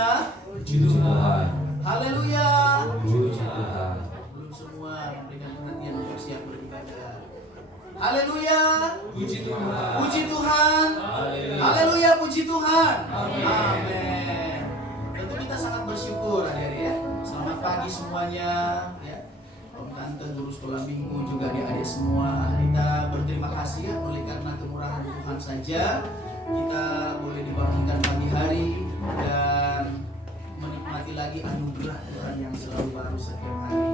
Haleluya. Puji Tuhan. Haleluya. Puji Tuhan. Belum semua memberikan perhatian untuk siap beribadah. Haleluya. Puji Tuhan. Puji Tuhan. Haleluya. Puji Tuhan. Amin. Tentu kita sangat bersyukur adik-adik ya. Selamat pagi semuanya ya. Om tante, guru sekolah minggu, juga adik-adik semua. Kita berterima kasih ya, oleh karena kemurahan Tuhan saja kita boleh dibangunkan pagi hari dan menikmati lagi anugerah Tuhan yang selalu baru setiap hari.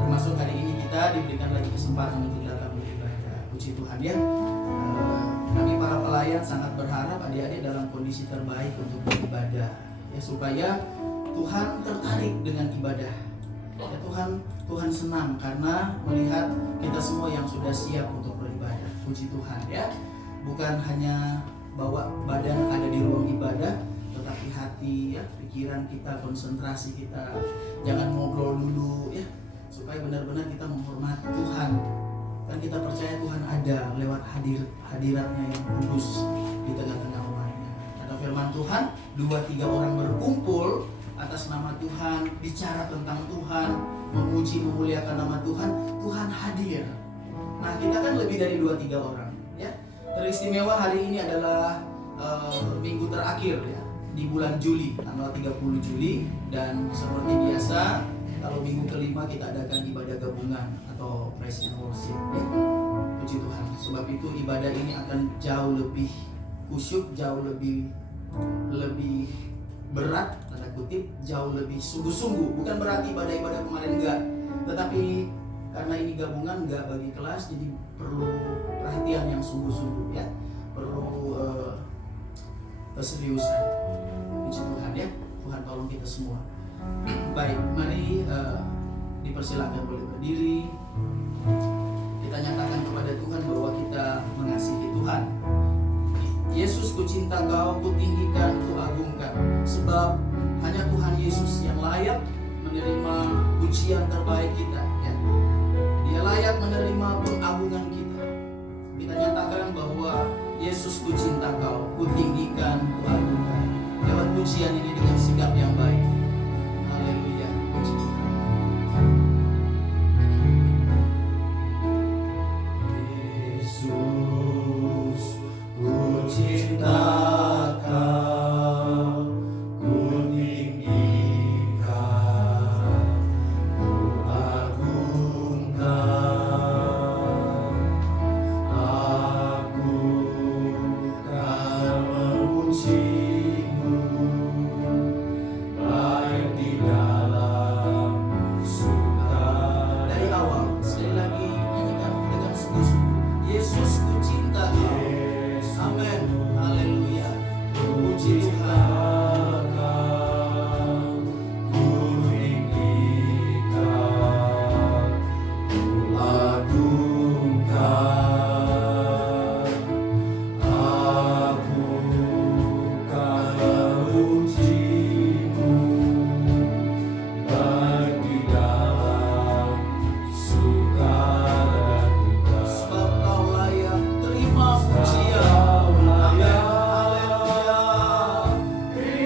Termasuk hari ini kita diberikan lagi kesempatan untuk datang beribadah. Puji Tuhan ya. Kami para pelayan sangat berharap adik-adik dalam kondisi terbaik untuk beribadah ya, supaya Tuhan tertarik dengan ibadah. Ya, Tuhan senang karena melihat kita semua yang sudah siap untuk beribadah. Puji Tuhan ya. Bukan hanya bawa badan ada di ruang ibadah, tetapi hati ya, pikiran kita, konsentrasi kita, jangan ngobrol dulu ya, supaya benar-benar kita menghormati Tuhan. Kan kita percaya Tuhan ada lewat hadiratnya yang kudus di tengah-tengah umatnya. Kata firman Tuhan, 2-3 orang berkumpul atas nama Tuhan, bicara tentang Tuhan, memuji memuliakan nama Tuhan, Tuhan hadir. Nah, kita kan lebih dari 2-3 orang ya. Teristimewa hari ini adalah minggu terakhir ya, di bulan Juli, tanggal 30 Juli. Dan seperti biasa, kalau minggu kelima kita adakan ibadah gabungan atau praise and worship ya. Puji Tuhan. Sebab itu ibadah ini akan jauh lebih khusyuk, jauh lebih berat, tanda kutip, jauh lebih sungguh-sungguh. Bukan berarti ibadah-ibadah kemarin enggak, tetapi karena ini gabungan enggak bagi kelas, jadi perlu perhatian yang sungguh-sungguh ya, perlu keseriusan. Puji Tuhan ya. Tuhan tolong kita semua. Baik, mari dipersilakan boleh berdiri. Kita nyatakan kepada Tuhan bahwa kita mengasihi Tuhan. Yesus, ku cinta Kau, ku tinggikan, ku agungkan. Sebab hanya Tuhan Yesus yang layak menerima pujian terbaik kita ya. Dia layak menerima pengagungan kita. Kita nyatakan bahwa Yesus, ku cinta Kau, ku tinggikan, ku agungkan. Lewat pujian ini dengan sikap yang baik. Haleluya. Puji Tuhan. Yesus, ku cinta Kau, ku tinggikan, ku agungkan. Aku kan memuji-Mu, baik di dalam suka. Dari awal, sekali lagi nyanyikan dengan sungguh-sungguh. Yesus, ku cinta Kau. Amin. Haleluya. Puji Tuhan. Ku tinggikan, ku agungkan. Aku kan memuji-Mu, baik di dalam suka dan duka. Sebab Kau layak terima pujian. Amin. Haleluya.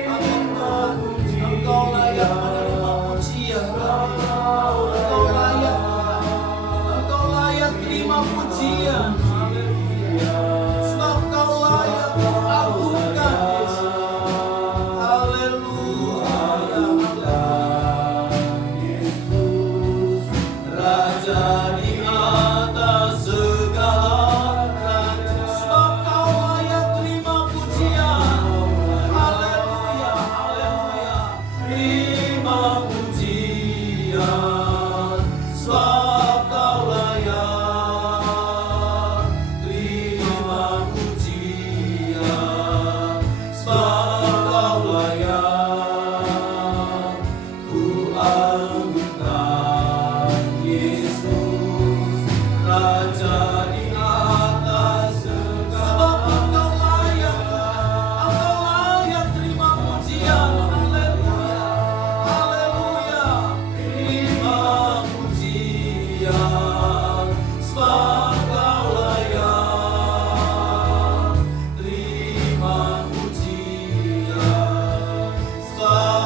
Amin Tuhan. Engkau layak menerima pujian. Engkau layak Tuhan. Engkau layak terima pujian. Haleluya. Sebab Kau layak diagungkan Yesus. Haleluya. Yesus, Raja di atas segala raja. Sebab Kau layak terima pujian. Haleluya. Haleluya. Terima pujian. Sebab Kau layak terima pujian. Sebab Kau layak, ku agungkan Yesus, Raja di atas segala. Sebab Engkau layak, Engkau layak terima pujian. Haleluya. Haleluya. Terima pujian. Sebab Kau layak terima pujian. Sebab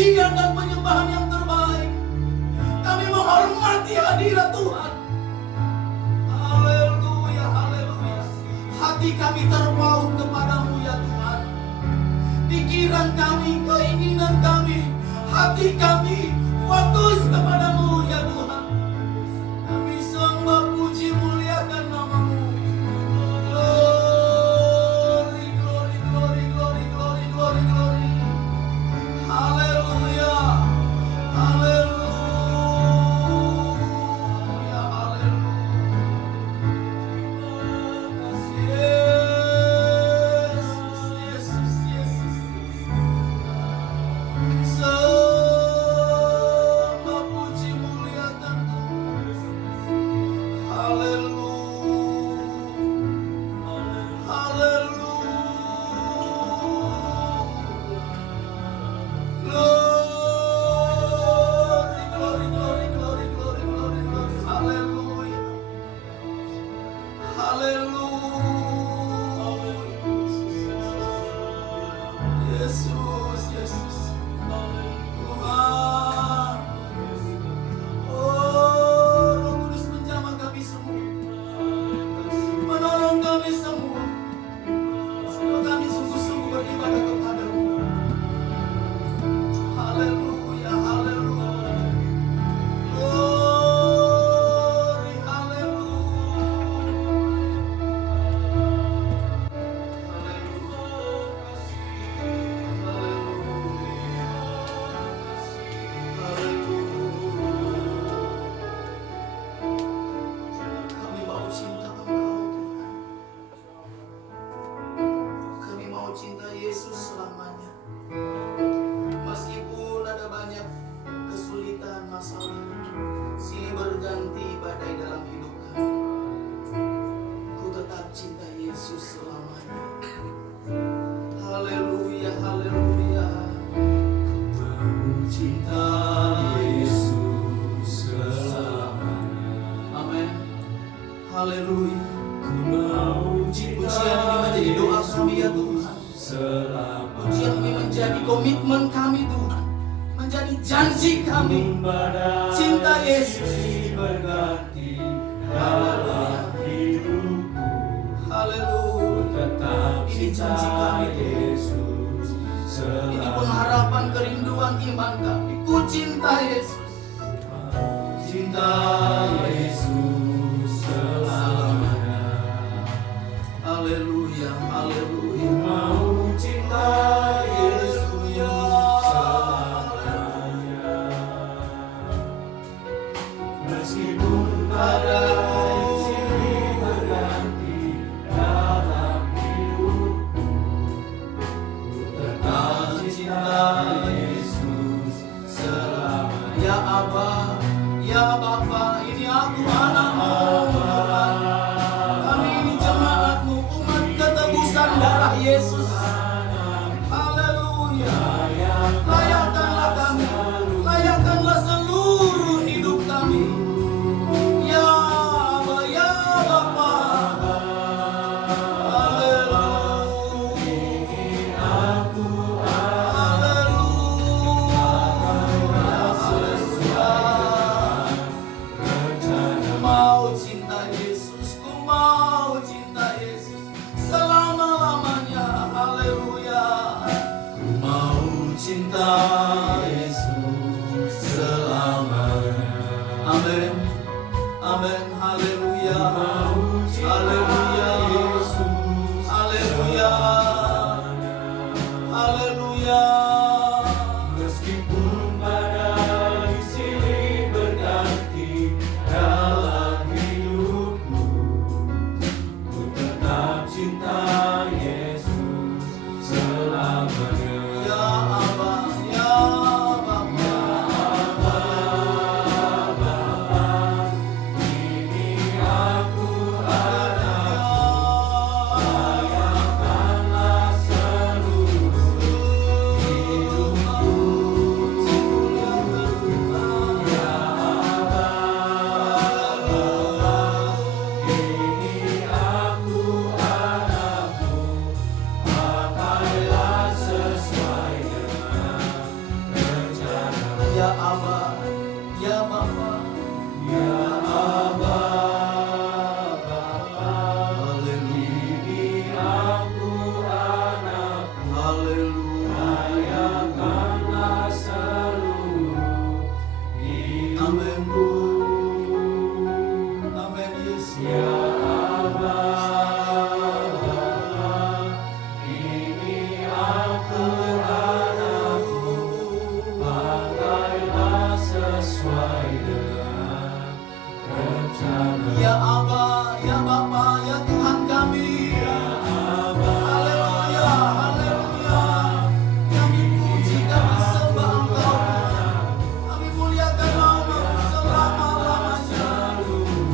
pujian dan penyembahan yang terbaik. Kami menghormati hadirat Tuhan. Haleluya, haleluya. Hati kami terpaut kepadamu ya Tuhan. Pikiran kami, keinginan kami, hati kami fokus kepadamu ya Tuhan. Kami sembah, puji, muliakan namamu. Glory, glory, glory, glory, glory, glory, glory. Haleluya, haleluya, haleluya. Yesus, Yesus, Yesus. Sembah, puji, muliakan Tuhan. Haleluya, haleluya. Glory, glory, glory, glory, glory, glory, glory. Haleluya, haleluya. Yesus, Yesus. Tuhan. Oh, Roh Kudus menjamah kami semua. Menolong kami semua. Sebab kami sungguh-sungguh beribadah kepadamu. Haleluya, haleluya. Glory, haleluya. Kami mau cinta Engkau Tuhan. Kami mau cinta Yesus selamanya. Meskipun ada banyak kesulitan, masalah, silih berganti badai dalam hidup kami, ku tetap cinta Yesus selamanya. Haleluya, haleluya. Ku cinta Yesus selamanya. Amin. Haleluya. Pujian ini menjadi doa kami ya Tuhan. Pujian ini menjadi komitmen kami Tuhan. Menjadi janji kami. Cinta Yesus. Haleluya. Haleluya. Ini janji kami Tuhan. Ini pengharapan kerinduan iman kami. Ku cinta Yesus. Cinta Yesus selamanya. Haleluya, haleluya. Mau cinta Yesus selamanya. Meskipun ada silih berganti dalam hidupku, tetap cinta Yesus selamanya. Ya Aba, ya Bapa, ini aku anakmu Tuhan. Kami ini jemaatmu, umat ketebusan darah Yesus. Haleluya. Layakkanlah kami, layakkanlah seluruh hidup kami. Ya Aba, ya Bapa. Haleluya. Haleluya. Mau cinta Ya Aba, ya Bapa, Ya Aba, haleluya, aku anak, haleluya, layakanlah seluruh hidupku. amin Yesus. Ya Aba, ini aku anakmu, pakailah sesuai dengan rencana. Ya Aba, ya Bapa, ya Tuhan kami. Haleluya, haleluya. Kami puji, kami sembah Engkau Tuhan. Kami muliakan nama-Mu selama-lamanya.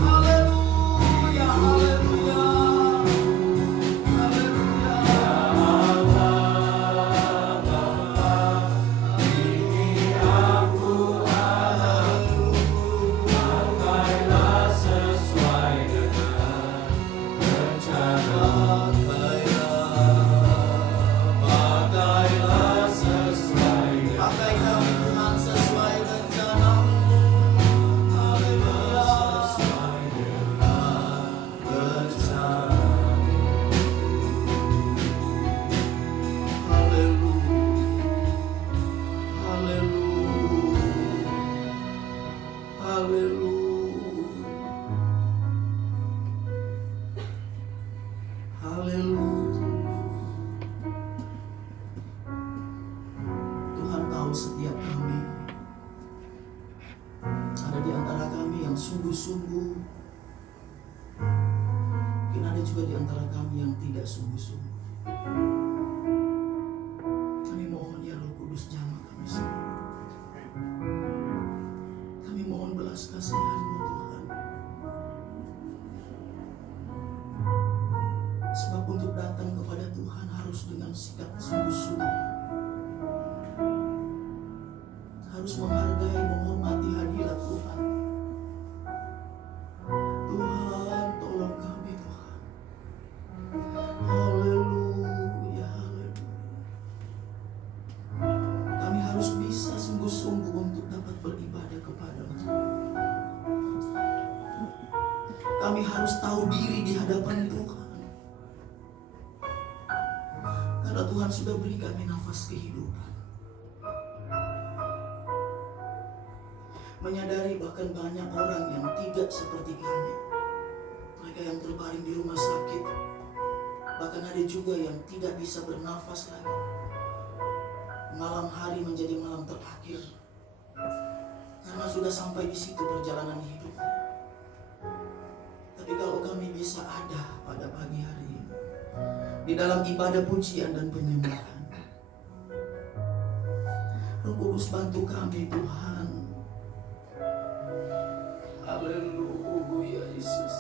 Haleluya, haleluya. Haleluya. Pakailah sesuai dengan rencana. Pakailah sesuai Pakai kami Tuhan sesuai rencana-Mu. Haleluya. Tuhan tahu setiap kami. Ada di antara kami yang sungguh-sungguh. Mungkin ada juga di antara kami yang tidak sungguh-sungguh. Kami mohon ya Roh Kudus jamah kami semua. Kami mohon belas kasihan-Mu Tuhan. Sebab untuk datang kepada Tuhan harus dengan sikap sungguh-sungguh. Harus menghargai, menghormati hadirat Tuhan. Tuhan, tolong kami Tuhan. Haleluya, haleluya. Kami harus bisa sungguh-sungguh untuk dapat beribadah kepada-Mu. Kami harus tahu diri di hadapan Tuhan. Karena Tuhan sudah beri kami nafas kehidupan. Menyadari bahkan banyak orang yang tidak seperti kami. Mereka yang terbaring di rumah sakit. Bahkan ada juga yang tidak bisa bernafas lagi. Malam hari menjadi malam terakhir. Karena sudah sampai di situ perjalanan hidupnya. Tapi kalau kami bisa ada pada pagi hari ini, di dalam ibadah pujian dan penyembahan, Roh Kudus bantu kami Tuhan. Haleluya Yesus.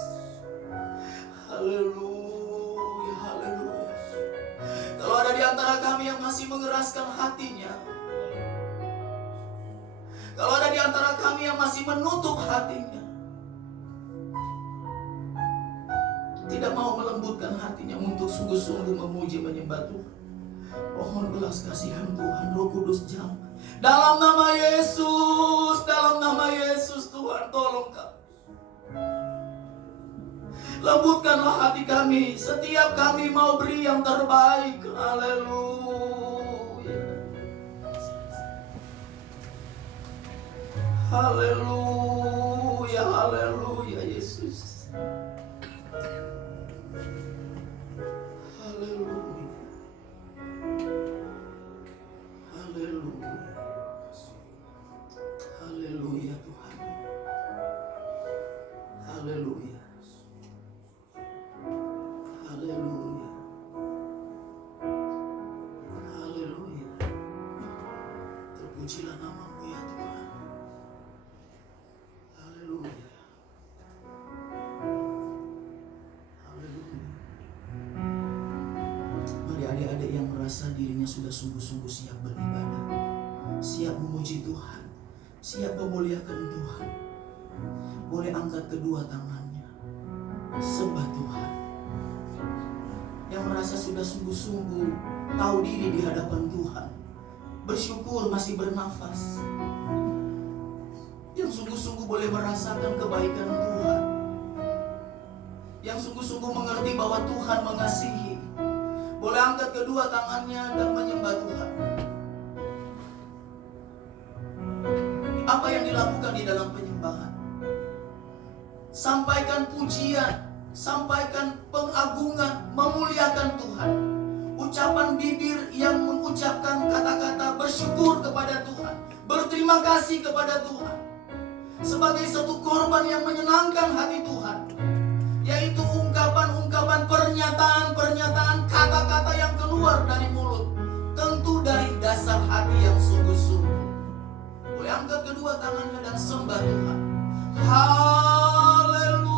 Haleluya, haleluya. Kalau ada di antara kami yang masih mengeraskan hatinya, kalau ada di antara kami yang masih menutup hatinya, tidak mau melembutkan hatinya untuk sungguh-sungguh memuji menyembah Tuhan, mohon belas kasihan Tuhan. Roh Kudus jamah dalam nama Yesus, dalam nama Yesus. Tuhan tolong kami, lembutkanlah hati kami. Setiap kami mau beri yang terbaik. Haleluya, haleluya, haleluya Yesus. Haleluya, haleluya, haleluya Tuhan. Haleluya, haleluya, haleluya. Terpujilah nama-Mu ya Tuhan. Haleluya, haleluya. Mari adik-adik yang merasa dirinya sudah sungguh-sungguh siap beribadah, siap memuji Tuhan, siap memuliakan Tuhan, boleh angkat kedua tangannya, sembah Tuhan. Yang merasa sudah sungguh-sungguh tahu diri di hadapan Tuhan, bersyukur masih bernafas, yang sungguh-sungguh boleh merasakan kebaikan Tuhan, yang sungguh-sungguh mengerti bahwa Tuhan mengasihi, boleh angkat kedua tangannya dan menyembah Tuhan. Apa yang dilakukan di dalam penyembahan? Sampaikan pujian, sampaikan pengagungan, memuliakan Tuhan. Ucapan bibir yang mengucapkan kata-kata bersyukur kepada Tuhan, berterima kasih kepada Tuhan, sebagai satu korban yang menyenangkan hati Tuhan, yaitu ungkapan-ungkapan, pernyataan-pernyataan, kata-kata yang keluar dari mulut, tentu dari dasar hati yang sungguh-sungguh. Boleh angkat kedua tangannya dan sembah Tuhan. Haleluya.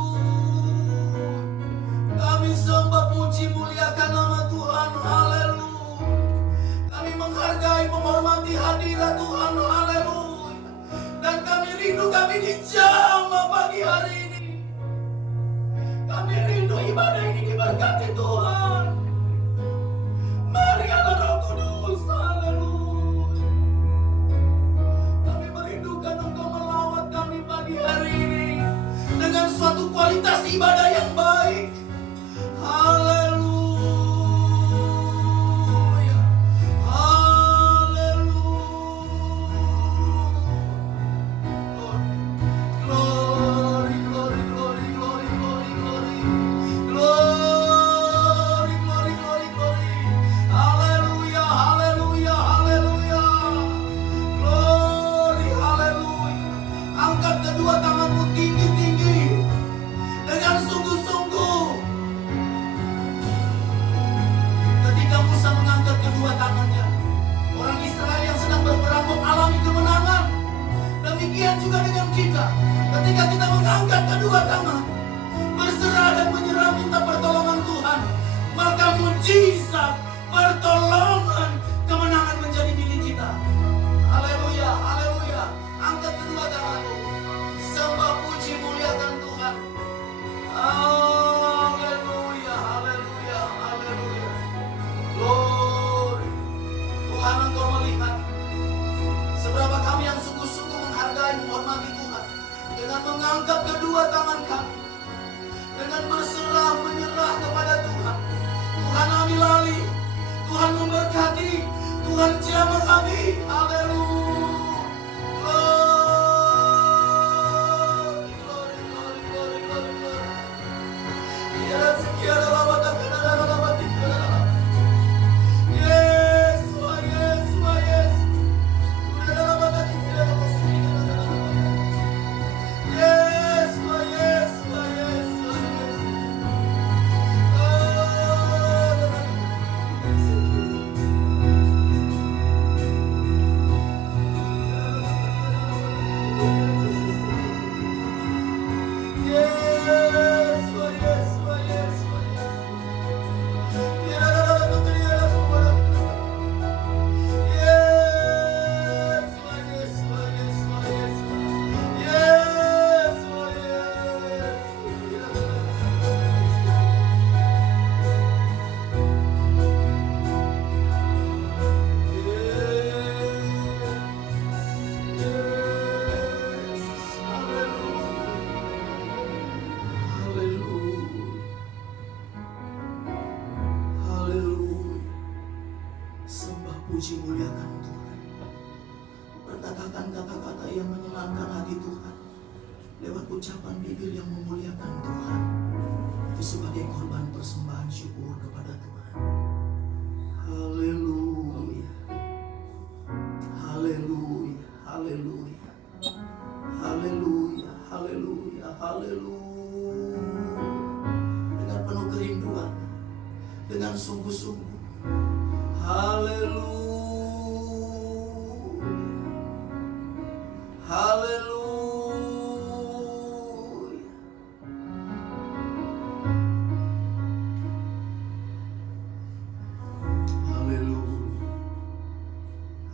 Kami sembah, puji, muliakan nama Tuhan. Haleluya. Kami menghargai, menghormati hadirat Tuhan. Haleluya. Dan kami rindu, kami dijamah pagi hari ini. Kami rindu ibadah ini diberkati Tuhan. Mari Allah Roh Kudus. Haleluya. Kami merindukan Engkau melawat kami pagi hari ini dengan suatu kualitas ibadah yang baik. Haleluya. Haleluya. Glory, glory, glory, glory, glory, glory. Glory, glory, glory, glory. Haleluya, haleluya, haleluya. Glory, haleluya. Angkat kedua tanganmu tinggi-tinggi dengan sungguh-sungguh. Ketika Musa mengangkat kedua tangannya, orang Israel yang sedang berperang mengalami kemenangan. Demikian juga dengan kita. Ketika kita mengangkat kedua tangan, berserah dan menyerah minta pertolongan Tuhan, maka mujizat, pertolongan, kemenangan menjadi milik kita. Haleluya, haleluya. Angkat kedua tanganmu, sembah, puji, muliakan Tuhan. Haleluya, haleluya, haleluya. Glory. Tuhan, Engkau melihat seberapa kami yang sungguh-sungguh menghargai, menghormati Tuhan, dengan mengangkat kedua tangan kami, dengan berserah, menyerah kepada Tuhan. Tuhan ambil alih, Tuhan memberkati, Tuhan jamah kami. Haleluya. Glory, glory, glory, glory, glory, glory. Biar sekian lawat dan lawat di dalam. Yes, Tuhan, yes, Tuhan, yes. Udah lawat dan dalam sini. Yes, Tuhan, yes, Tuhan, yes, Tuhan, yes. Puji, muliakan Tuhan. Berkatakan kata-kata yang menyenangkan hati Tuhan, lewat ucapan bibir yang memuliakan Tuhan, itu sebagai korban persembahan syukur kepada Tuhan. Haleluya. Haleluya. Haleluya. Haleluya. Haleluya. Haleluya. Dengan penuh kerinduan, dengan sungguh-sungguh. Haleluya. Haleluya. Haleluya.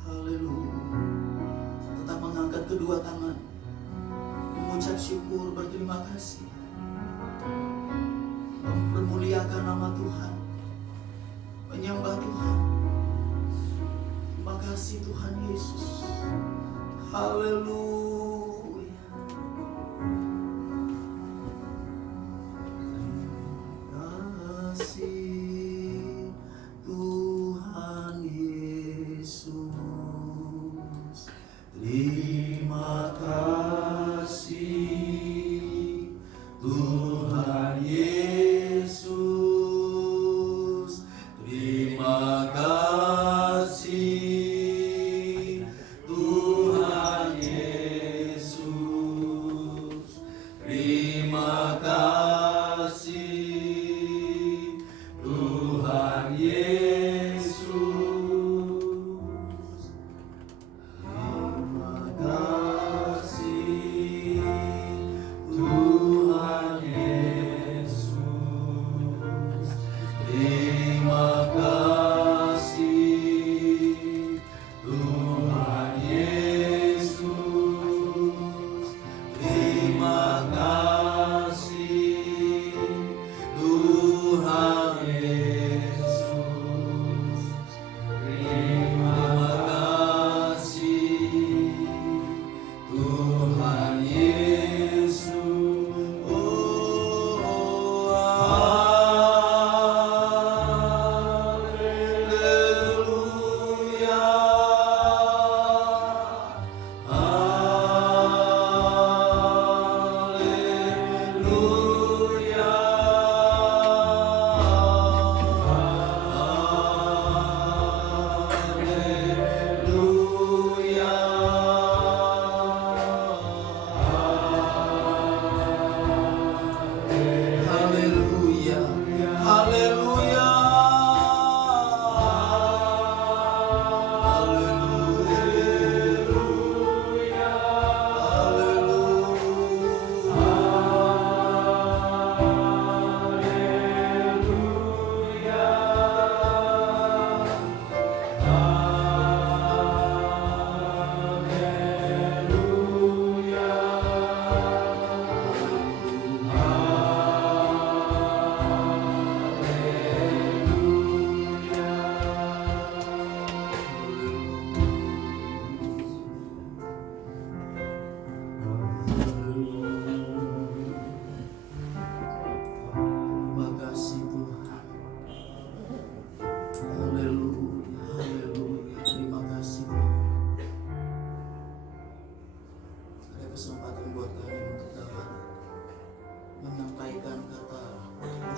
Haleluya. Tetap mengangkat kedua tangan, mengucap syukur, berterima kasih, mempermuliakan nama Tuhan, menyembah Tuhan. Terima kasih Tuhan Yesus. Haleluya.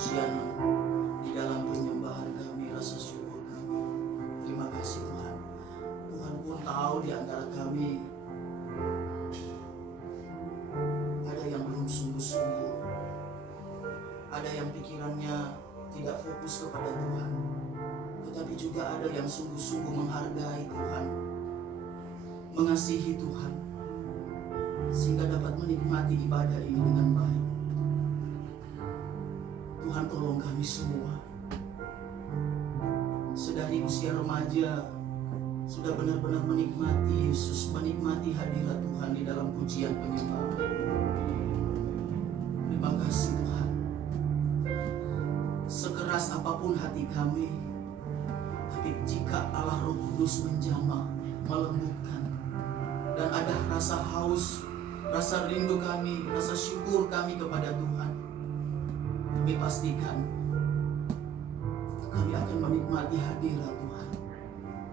pujian di dalam penyembahan kami, rasa syukur kami. Terima kasih Tuhan. Tuhan pun tahu di antara kami ada yang belum sungguh-sungguh, ada yang pikirannya tidak fokus kepada Tuhan, tetapi juga ada yang sungguh-sungguh menghargai Tuhan, mengasihi Tuhan, sehingga dapat menikmati ibadah ini dengan baik. Tuhan tolong kami semua, sedari usia remaja sudah benar-benar menikmati Yesus, menikmati hadirat Tuhan di dalam pujian penyembahan. Terima kasih Tuhan. Sekeras apapun hati kami, tapi jika Allah Roh Kudus menjamah, melembutkan, dan ada rasa haus, rasa rindu kami, rasa syukur kami kepada Tuhan, kami pastikan kami akan menikmati hadirat Tuhan.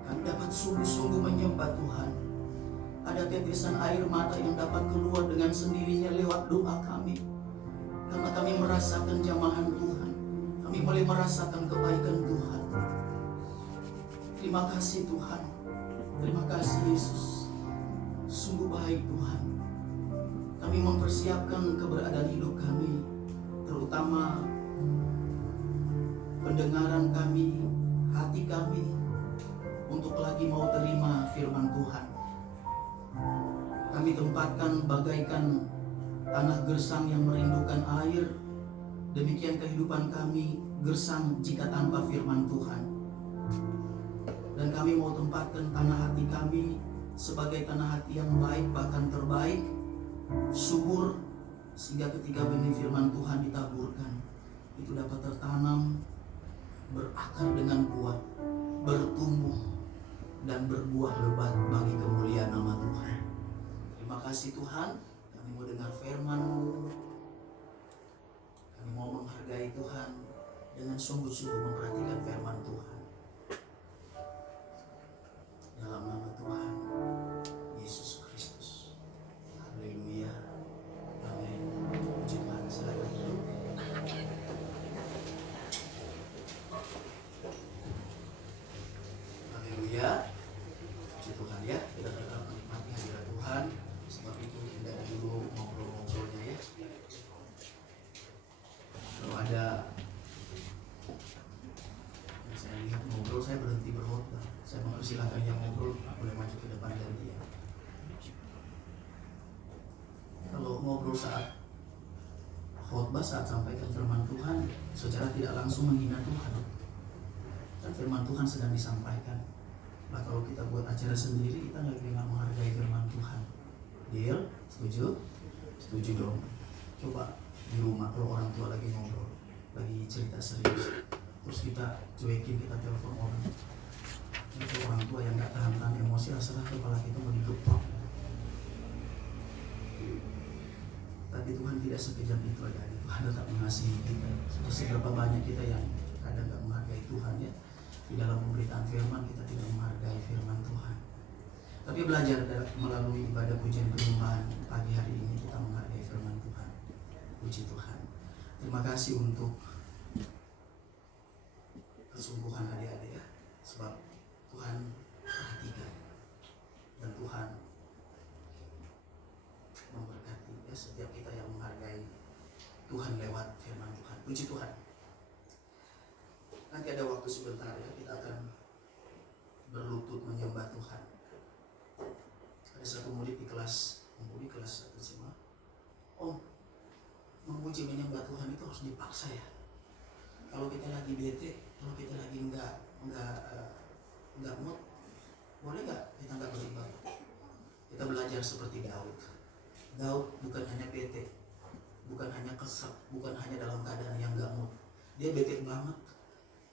Kami dapat sungguh-sungguh menyembah Tuhan. Ada tetesan air mata yang dapat keluar dengan sendirinya lewat doa kami, karena kami merasakan jamahan Tuhan. Kami boleh merasakan kebaikan Tuhan. Terima kasih Tuhan. Terima kasih Yesus. Sungguh baik Tuhan. Kami mempersiapkan keberadaan hidup kami, terutama pendengaran kami, hati kami, untuk lagi mau terima firman Tuhan. Kami tempatkan bagaikan tanah gersang yang merindukan air. Demikian kehidupan kami gersang jika tanpa firman Tuhan. Dan kami mau tempatkan tanah hati kami sebagai tanah hati yang baik, bahkan terbaik, subur, sehingga ketika benih firman Tuhan ditaburkan, itu dapat tertanam, berakar dengan kuat, bertumbuh, dan berbuah lebat bagi kemuliaan nama Tuhan. Terima kasih Tuhan. Kami mau dengar firman-Mu. Kami mau menghargai Tuhan dengan sungguh-sungguh memperhatikan firman Tuhan. Dalam nama Tuhan Yesus Kristus. Haleluya. Amin. Puji Tuhan. Silakan duduk. Haleluya. Puji Tuhan ya. Kita tetap menikmati hadirat Tuhan. Sebab itu tidak dulu ngobrol-ngobrolnya ya. Kalau ada yang saya lihat ngobrol, saya berhenti berkhotbah. Saya mempersilahkan yang ngobrol boleh maju ke depan dari dia. Kalau ngobrol saat khotbah, saat sampaikan firman Tuhan, secara tidak langsung menghina Tuhan. Dan firman Tuhan sedang disampaikan. Nah, kalau kita buat acara sendiri, kita nggak menghargai firman Tuhan. Deal? Setuju? Setuju dong. Coba di rumah kalau orang tua lagi ngobrol, lagi cerita serius, terus kita cuekin, kita telepon orang. Itu orang tua yang nggak tahan emosi, rasalah kepala kita mau digepak. Tapi Tuhan tidak sekejam itu aja. Tuhan tetap mengasihi kita. Seberapa banyak kita yang kadang nggak menghargai Tuhan ya. Di dalam pemberitaan firman kita tidak menghargai firman Tuhan. Tapi belajar melalui ibadah pujian penyembahan pagi hari ini kita menghargai firman Tuhan. Puji Tuhan. Terima kasih untuk kesungguhan adik-adik ya. Sebab Tuhan perhatikan dan Tuhan memberkati ya setiap kita yang menghargai Tuhan lewat firman Tuhan. Puji Tuhan. Nanti ada waktu sebentar ya, kita akan berlutut menyembah Tuhan. Ada satu murid di kelas 1 SMA. Om, memuji menyembah Tuhan itu harus dipaksa ya. Kalau kita lagi bete, kalau kita lagi nggak mood, boleh nggak kita nggak beribadah? Kita belajar seperti Daud. Daud bukan hanya bete, bukan hanya kesal, bukan hanya dalam keadaan yang nggak mood. Dia bete banget.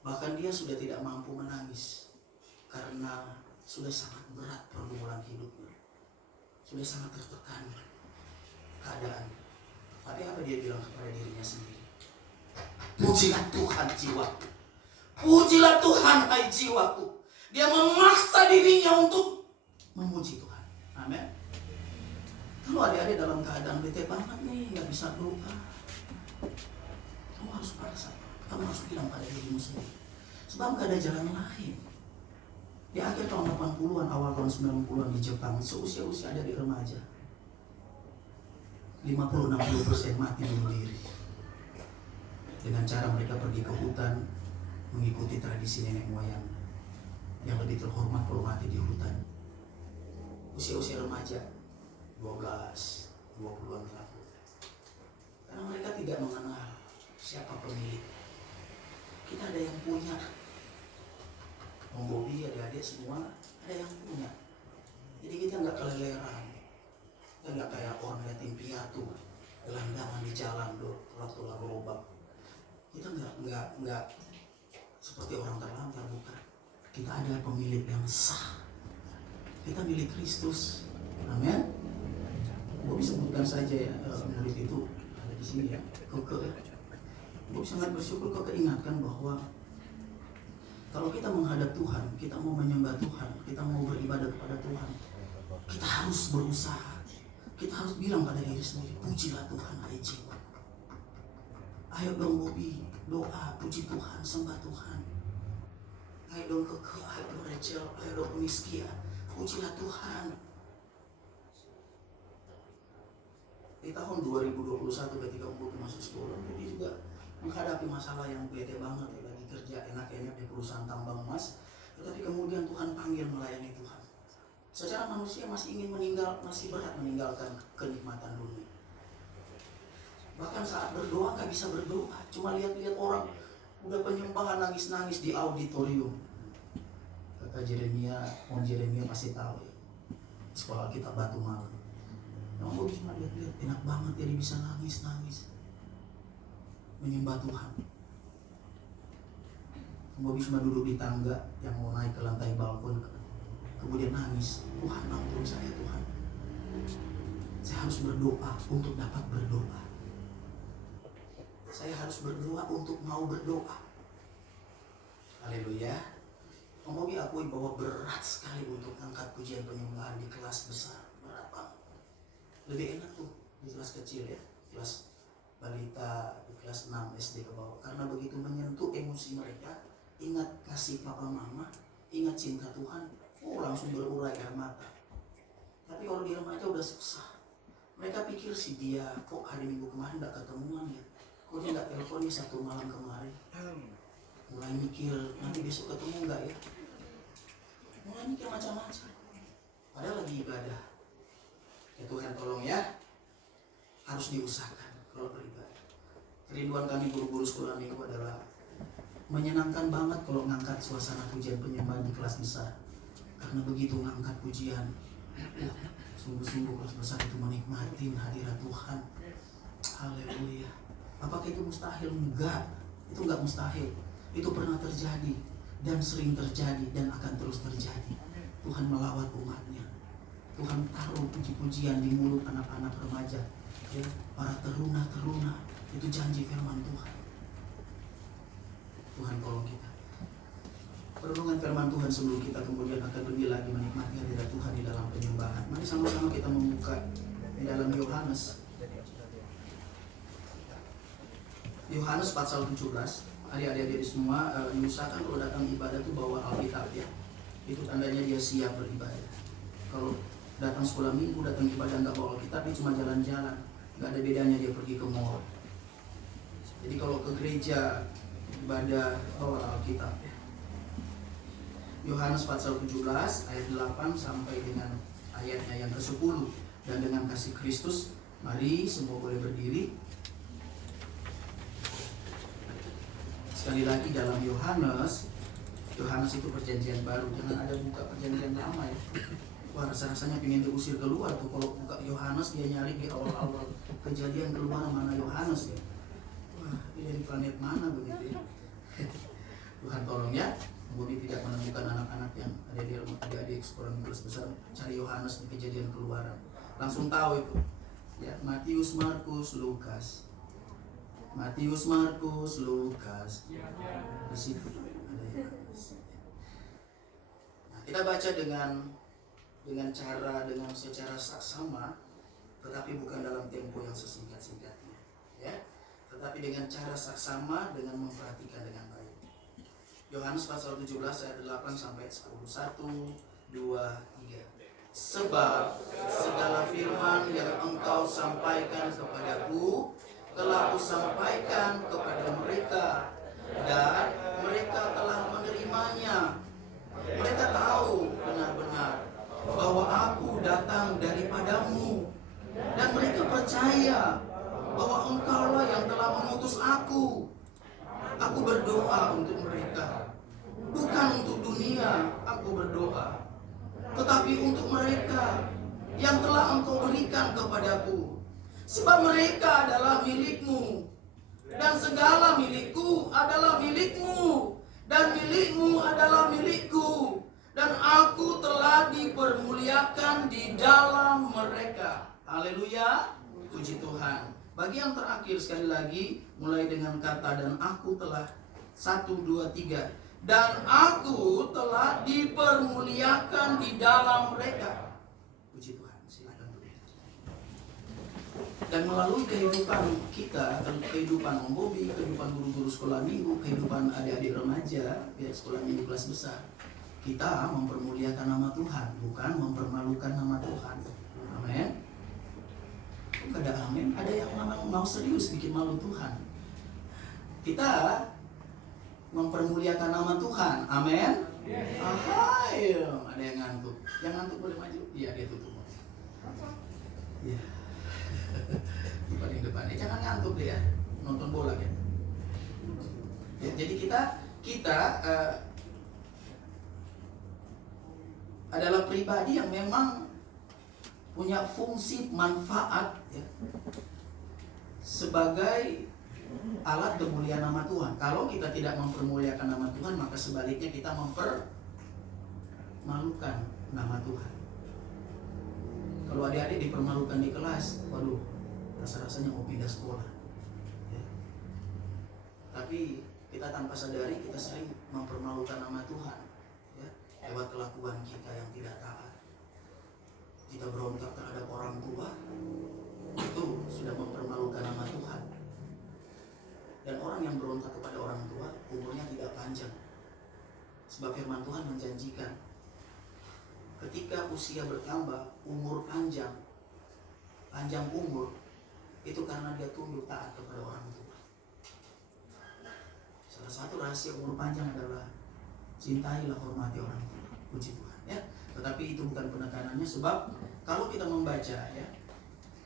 Bahkan dia sudah tidak mampu menangis karena sudah sangat berat pergumulan hidupnya, sudah sangat tertekan keadaan. Tapi apa dia bilang kepada dirinya sendiri? Pujilah Tuhan jiwaku, pujilah Tuhan hai jiwaku. Dia memaksa dirinya untuk memuji Tuhan. Amin. Kalau adik-adik dalam keadaan bete banget nih, nggak bisa doa, kamu harus paksa. Kamu harus bilang pada dirimu sendiri. Sebab gak ada jalan lain. Di akhir tahun 80-an, awal tahun 90-an di Jepang, seusia-usia ada di remaja, 50-60% mati bunuh diri. Dengan cara mereka pergi ke hutan, mengikuti tradisi nenek moyang yang lebih terhormat kalau mati di hutan. Usia-usia remaja, 12-20-an tahun. Karena mereka tidak mengenal siapa pemilik. Kita ada yang punya. Om Bobi, adik-adik semua ada yang punya. Jadi kita nggak keleleran. Kita nggak kayak orang yatim piatu, gelandangan di jalan, tolak-tolak gerobak. Kita nggak seperti orang terlantar, bukan. Kita ada pemilik yang sah. Kita milik Kristus. Amin. Bobi sebutkan saja ya, murid itu ada di sini ya, Keke ya. Bobi sangat bersyukur kau ingatkan bahwa kalau kita menghadap Tuhan, kita mau menyembah Tuhan, kita mau beribadah kepada Tuhan, kita harus berusaha. Kita harus bilang pada diri sendiri, pujilah Tuhan, hai jiwa. Ayo dong Bobi, doa, puji Tuhan, sembah Tuhan. Ayo dong Keke, ayo dong Rachel, ayo dong Miskia, pujilah Tuhan. Di tahun 2021 ketika Bobi masuk sekolah, Bobi juga menghadapi masalah yang beda banget ya. Lagi kerja enak-enak di perusahaan tambang emas, tetapi kemudian Tuhan panggil melayani Tuhan. Secara manusia masih ingin meninggal, masih berat meninggalkan kenikmatan dunia. Bahkan saat berdoa gak bisa berdoa, cuma lihat-lihat orang udah penyembahan nangis-nangis di auditorium. Kakak Jeremia, Om Jeremia pasti tahu ya, sekolah kita Batu Malang. Yang Bobi cuma lihat-lihat, enak banget ya dia bisa nangis-nangis menyembah Tuhan. Bobi cuma duduk di tangga yang mau naik ke lantai balkon, kemudian nangis, Tuhan ampun saya Tuhan. Saya harus berdoa untuk dapat berdoa. Saya harus berdoa untuk mau berdoa. Haleluya. Bobi akui bahwa berat sekali untuk angkat pujian penyembahan di kelas besar. Berat banget. Lebih enak tuh di kelas kecil ya, kelas balita, di kelas 6 SD ke bawah. Karena begitu menyentuh emosi mereka, ingat kasih papa mama, ingat cinta Tuhan, langsung berurai air mata. Tapi kalau di remaja udah susah. Mereka pikir si dia kok hari Minggu kemarin gak ketemuan ya, kok dia gak telepon nih Sabtu malam kemarin. Mulai mikir nanti besok ketemu gak ya, mulai mikir macam-macam. Padahal lagi ibadah. Ya Tuhan tolong ya, harus diusahakan kalau beribadah. Kerinduan kami guru-guru sekolah minggu adalah menyenangkan banget kalau ngangkat suasana pujian penyembahan di kelas besar. Karena begitu ngangkat pujian, sungguh-sungguh kelas besar itu menikmati hadirat Tuhan. Haleluya. Apakah itu mustahil? Enggak. Itu enggak mustahil. Itu pernah terjadi dan sering terjadi dan akan terus terjadi. Tuhan melawat umatnya. Tuhan taruh puji-pujian di mulut anak-anak remaja, ya, para teruna-teruna. Itu janji firman Tuhan. Tuhan tolong kita. Perenungan firman Tuhan sebelum kita kemudian akan lebih lagi menikmati hadirat Tuhan di dalam penyembahan. Mari sama-sama kita membuka di dalam Yohanes. Yohanes pasal 17. Adik-adik semua diusahakan kalau datang ibadah itu bawa Alkitab ya. Itu tandanya dia siap beribadah. Kalau datang sekolah minggu, datang ibadah nggak bawa Alkitab, dia cuma jalan-jalan. Nggak ada bedanya dia pergi ke mall. Jadi kalau ke gereja ibadah bawa Alkitab ya. Yohanes pasal 17 ayat 8 sampai dengan ayatnya yang ke-10. Dan dengan kasih Kristus, mari semua boleh berdiri. Sekali lagi dalam Yohanes itu perjanjian baru, jangan ada buka perjanjian lama ya. Wah, rasa-rasanya pengen diusir keluar tuh kalau buka Yohanes, dia nyari di awal-awal Kejadian keluar mana Yohanes ya. Wah, ini dari planet mana begitu ya. Tuhan tolong ya, Bobi tidak menemukan anak-anak yang ada di rumah adik-adik sekolah minggu besar, cari Yohanes di Kejadian Keluaran. Langsung tahu itu. Ya, Matius, Markus, Lukas. Matius, Markus, Lukas. Di situ ada Yohanes. Nah, kita baca dengan secara sama, tetapi bukan dalam tempo yang sesingkat-singkatnya. Ya, tetapi dengan cara saksama, dengan memperhatikan dengan baik. Yohanes pasal 17 ayat 8 sampai 10. 1, 2, 3. Sebab segala firman yang engkau sampaikan kepadaku telah kusampaikan kepada mereka, dan mereka telah menerimanya. Mereka tahu benar-benar bahwa aku datang daripadamu, dan mereka percaya bahwa engkaulah yang telah mengutus aku. Aku berdoa untuk mereka, bukan untuk dunia aku berdoa, tetapi untuk mereka yang telah engkau berikan kepadaku. Sebab mereka adalah milikmu, dan segala milikku adalah milikmu, dan milikmu adalah milikku, dan aku telah dipermuliakan di dalam mereka. Haleluya, puji Tuhan. Bagi yang terakhir sekali lagi, mulai dengan kata dan aku telah, 1, 2, 3. Dan aku telah dipermuliakan di dalam mereka. Puji Tuhan, silakan duduk. Dan melalui kehidupan kita, kehidupan Om Bobi, kehidupan guru-guru sekolah minggu, kehidupan adik-adik remaja, ya, sekolah minggu kelas besar, kita mempermuliakan nama Tuhan, bukan mempermalukan nama Tuhan. Amin. Kok ada amin? Ada yang mau serius bikin malu Tuhan. Kita mempermuliakan nama Tuhan. Amin. Ahai, ada yang ngantuk. Yang ngantuk boleh maju? Iya, dia tutup. Iya. Di paling depan. Jangan ngantuk deh ya. Nonton bola kan. Ya, jadi kita adalah pribadi yang memang punya fungsi manfaat, ya, sebagai alat kemuliaan nama Tuhan. Kalau kita tidak mempermuliakan nama Tuhan, maka sebaliknya kita mempermalukan nama Tuhan. Kalau adik-adik dipermalukan di kelas, waduh, rasa-rasanya mau pindah sekolah, ya. Tapi kita tanpa sadari kita sering mempermalukan nama Tuhan, ya, lewat kelakuan kita yang tidak taat. Kita berontak terhadap orang tua, itu sudah mempermalukan nama Tuhan. Dan orang yang berontak kepada orang tua, umurnya tidak panjang. Sebab firman Tuhan menjanjikan, ketika usia bertambah, umur panjang umur, itu karena dia tunduk taat kepada orang tua. Salah satu rahasia umur panjang adalah cintailah, hormati orang tua. Puji Tuhan, ya. Tetapi itu bukan penekanannya, sebab kalau kita membaca, ya,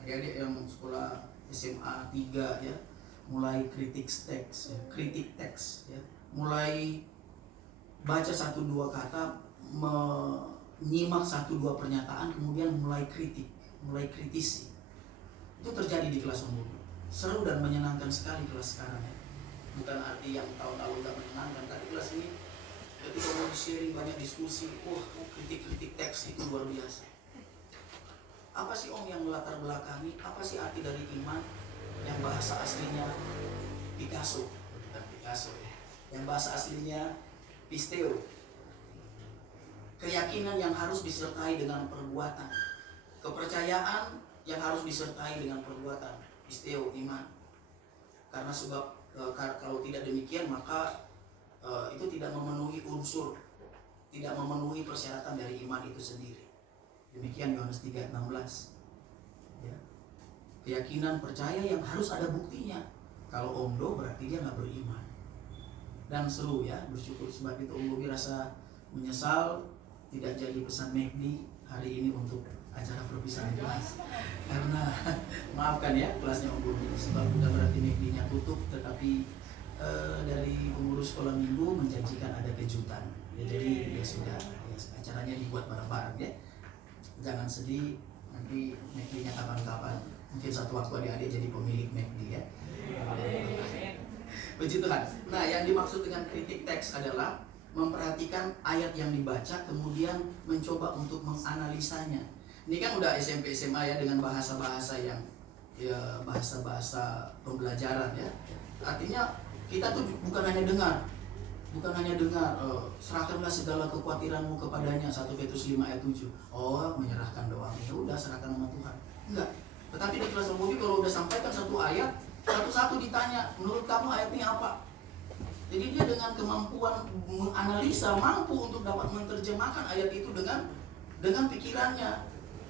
adik-adik yang sekolah SMA 3, ya, mulai kritik teks, ya, mulai baca 1-2 kata, menyimak 1-2 pernyataan, kemudian mulai kritisi. Itu terjadi di kelas umum. Seru dan menyenangkan sekali kelas sekarang, ya. Bukan arti yang tahun-tahun gak menyenangkan, tapi kelas ini ketika mau sharing banyak diskusi, kritik teks itu luar biasa. Apa sih Om yang melatar belakangi? Apa sih arti dari iman? Yang bahasa aslinya Picasso, bukan Picasso, ya. Yang bahasa aslinya pisteo. Keyakinan yang harus disertai dengan perbuatan. Kepercayaan yang harus disertai dengan perbuatan. Pisteo, iman. Karena sebab kalau tidak demikian maka itu tidak memenuhi unsur, tidak memenuhi persyaratan dari iman itu sendiri. Demikian Yohanes 3:16. Ya. Keyakinan percaya yang harus ada buktinya. Kalau omdo berarti dia nggak beriman. Dan seru, ya, bersyukur sebab itu Om Bobi rasa menyesal tidak jadi pesan McD hari ini untuk acara perpisahan kelas. Karena maafkan ya kelasnya Om Bobi, sebab bukan berarti McD-nya tutup, tetapi dari pengurus sekolah minggu menjanjikan ada kejutan, ya, jadi ya sudah, ya, acaranya dibuat bareng-bareng, ya. Jangan sedih, nanti McD-nya kapan-kapan, mungkin satu waktu adik-adik jadi pemilik McD, ya. Puji Tuhan. Nah, yang dimaksud dengan kritik teks adalah memperhatikan ayat yang dibaca, kemudian mencoba untuk menganalisanya. Ini kan udah SMP SMA, ya, dengan bahasa-bahasa yang, ya, bahasa-bahasa pembelajaran, ya. Artinya kita tuh bukan hanya dengar, serahkanlah segala kekhawatiranmu kepadanya, 1 Petrus 5 ayat 7. Oh, menyerahkan doang, ya udah serahkan sama Tuhan. Enggak. Tetapi di kelas Om Bobi kalau udah sampaikan satu ayat, Satu-satu ditanya, menurut kamu ayat ini apa? Jadi dia dengan kemampuan menganalisa, mampu untuk dapat menerjemahkan ayat itu dengan pikirannya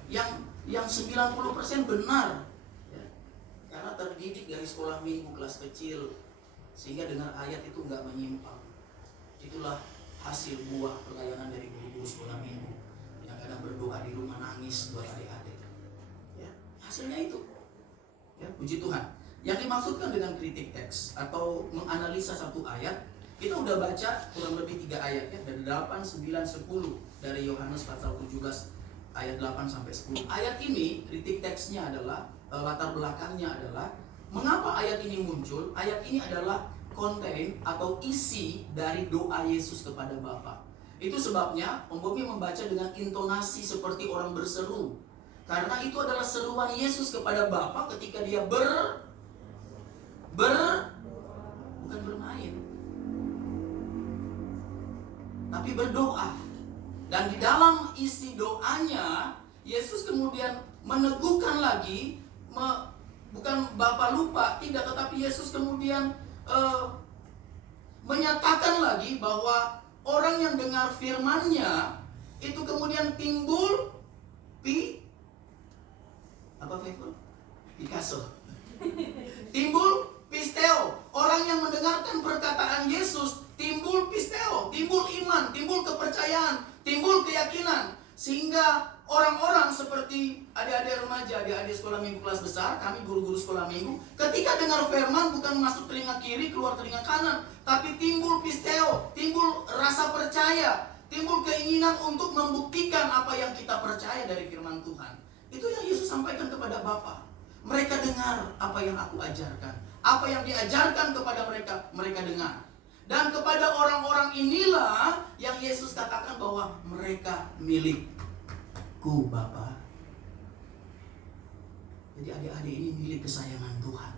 yang 90% benar. Ya. Karena terdidik dari sekolah minggu kelas kecil, sehingga dengar ayat itu nggak menyimpang. Itulah hasil buah pelayanan dari guru-guru sekolah minggu yang kadang berdoa di rumah nangis buat adik-adik. Ya, hasilnya itu. Ya, puji Tuhan. Yang dimaksudkan dengan kritik teks atau menganalisa satu ayat, kita udah baca kurang lebih 3 ayat ya, dari 8, 9, 10 dari Yohanes pasal 17 ayat 8 sampai 10. Ayat ini kritik teksnya adalah latar belakangnya adalah mengapa ayat ini muncul? Ayat ini adalah konten atau isi dari doa Yesus kepada Bapa. Itu sebabnya Om Bobi membaca dengan intonasi seperti orang berseru. Karena itu adalah seruan Yesus kepada Bapa ketika dia bukan bermain, tapi berdoa. Dan di dalam isi doanya, Yesus kemudian meneguhkan lagi, bukan Bapa lupa, tidak, tetapi Yesus kemudian menyatakan lagi bahwa orang yang dengar firman-Nya itu kemudian timbul Picasso. Timbul pisteo. Orang yang mendengarkan perkataan Yesus timbul pisteo, timbul iman, timbul kepercayaan, timbul keyakinan. Sehingga orang-orang seperti adik-adik remaja, adik-adik sekolah minggu kelas besar, kami guru-guru sekolah minggu, ketika dengar firman bukan masuk telinga kiri, keluar telinga kanan, tapi timbul pisteo, timbul rasa percaya, timbul keinginan untuk membuktikan apa yang kita percaya dari firman Tuhan. Itu yang Yesus sampaikan kepada Bapa. Mereka dengar apa yang aku ajarkan. Apa yang diajarkan kepada mereka, mereka dengar. Dan kepada orang-orang inilah yang Yesus katakan bahwa mereka milikku, Bapa. Jadi adik-adik ini milik kesayangan Tuhan.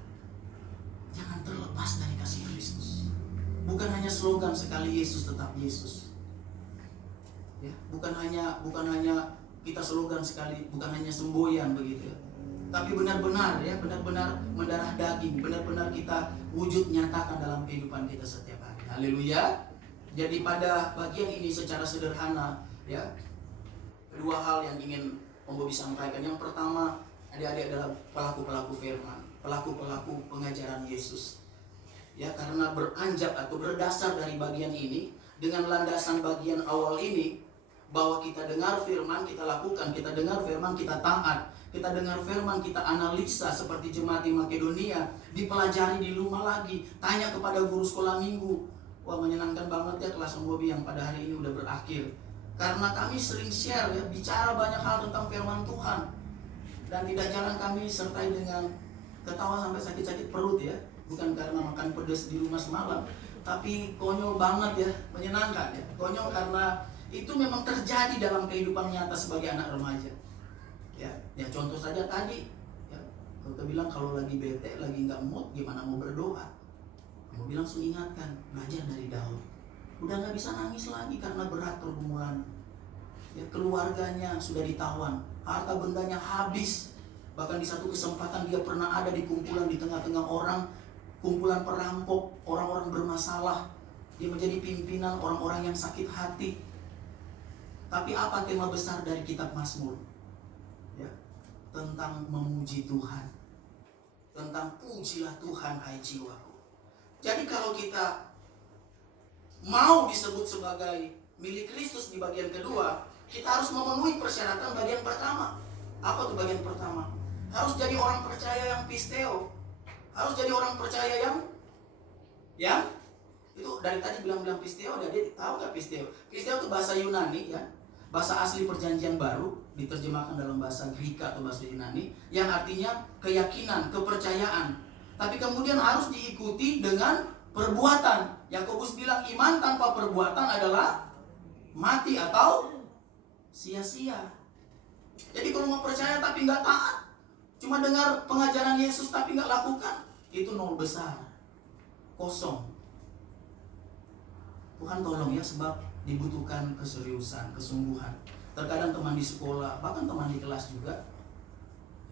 Jangan terlepas dari kasih Kristus. Bukan hanya slogan sekali Yesus tetap Yesus. Ya, bukan hanya kita slogan sekali, bukan hanya semboyan begitu ya. Tapi benar-benar ya, benar-benar mendarah daging, benar-benar kita wujud nyatakan dalam kehidupan kita setiap hari. Haleluya. Jadi pada bagian ini secara sederhana ya, kedua hal yang ingin Om Bobi sampaikan. Yang pertama, adik-adik adalah pelaku-pelaku firman, pelaku-pelaku pengajaran Yesus. Ya, karena beranjak atau berdasar dari bagian ini, dengan landasan bagian awal ini, bahwa kita dengar firman, kita lakukan, kita dengar firman, kita taat, kita dengar firman, kita analisa seperti jemaat di Makedonia, dipelajari di rumah lagi, tanya kepada guru sekolah minggu. Wah, menyenangkan banget ya kelas Om Bobi yang pada hari ini udah berakhir. Karena kami sering share ya, bicara banyak hal tentang firman Tuhan. Dan tidak jarang kami sertai dengan ketawa sampai sakit-sakit perut ya. Bukan karena makan pedas di rumah semalam, tapi konyol banget ya, menyenangkan ya. Konyol karena itu memang terjadi dalam kehidupan nyata sebagai anak remaja. Ya contoh saja tadi, ya, kalau bilang kalau lagi bete, lagi nggak mood, gimana mau berdoa? Kamu bilang langsung ingatkan, belajar dari Daud. Udah nggak bisa nangis lagi karena berat pergumulan. Ya, keluarganya sudah ditawan, harta bendanya habis. Bahkan di satu kesempatan dia pernah ada di kumpulan di tengah-tengah orang, kumpulan perampok, orang-orang bermasalah. Dia menjadi pimpinan orang-orang yang sakit hati. Tapi apa tema besar dari kitab Mazmur? Ya, tentang memuji Tuhan. Tentang pujilah Tuhan hai jiwaku. Jadi kalau kita mau disebut sebagai milik Kristus di bagian kedua, kita harus memenuhi persyaratan bagian pertama. Apa tuh bagian pertama? Harus jadi orang percaya yang pisteo. Harus jadi orang percaya yang itu dari tadi bilang pisteo, dia tahu nggak pisteo? Pisteo itu bahasa Yunani ya, bahasa asli Perjanjian Baru, diterjemahkan dalam bahasa Greka atau bahasa Yunani, yang artinya keyakinan, kepercayaan. Tapi kemudian harus diikuti dengan perbuatan. Yakobus bilang iman tanpa perbuatan adalah mati atau sia-sia. Jadi kalau mau percaya tapi nggak taat, cuma dengar pengajaran Yesus tapi nggak lakukan, itu nol besar, kosong. Tuhan tolong ya, sebab dibutuhkan keseriusan, kesungguhan. Terkadang teman di sekolah, bahkan teman di kelas juga,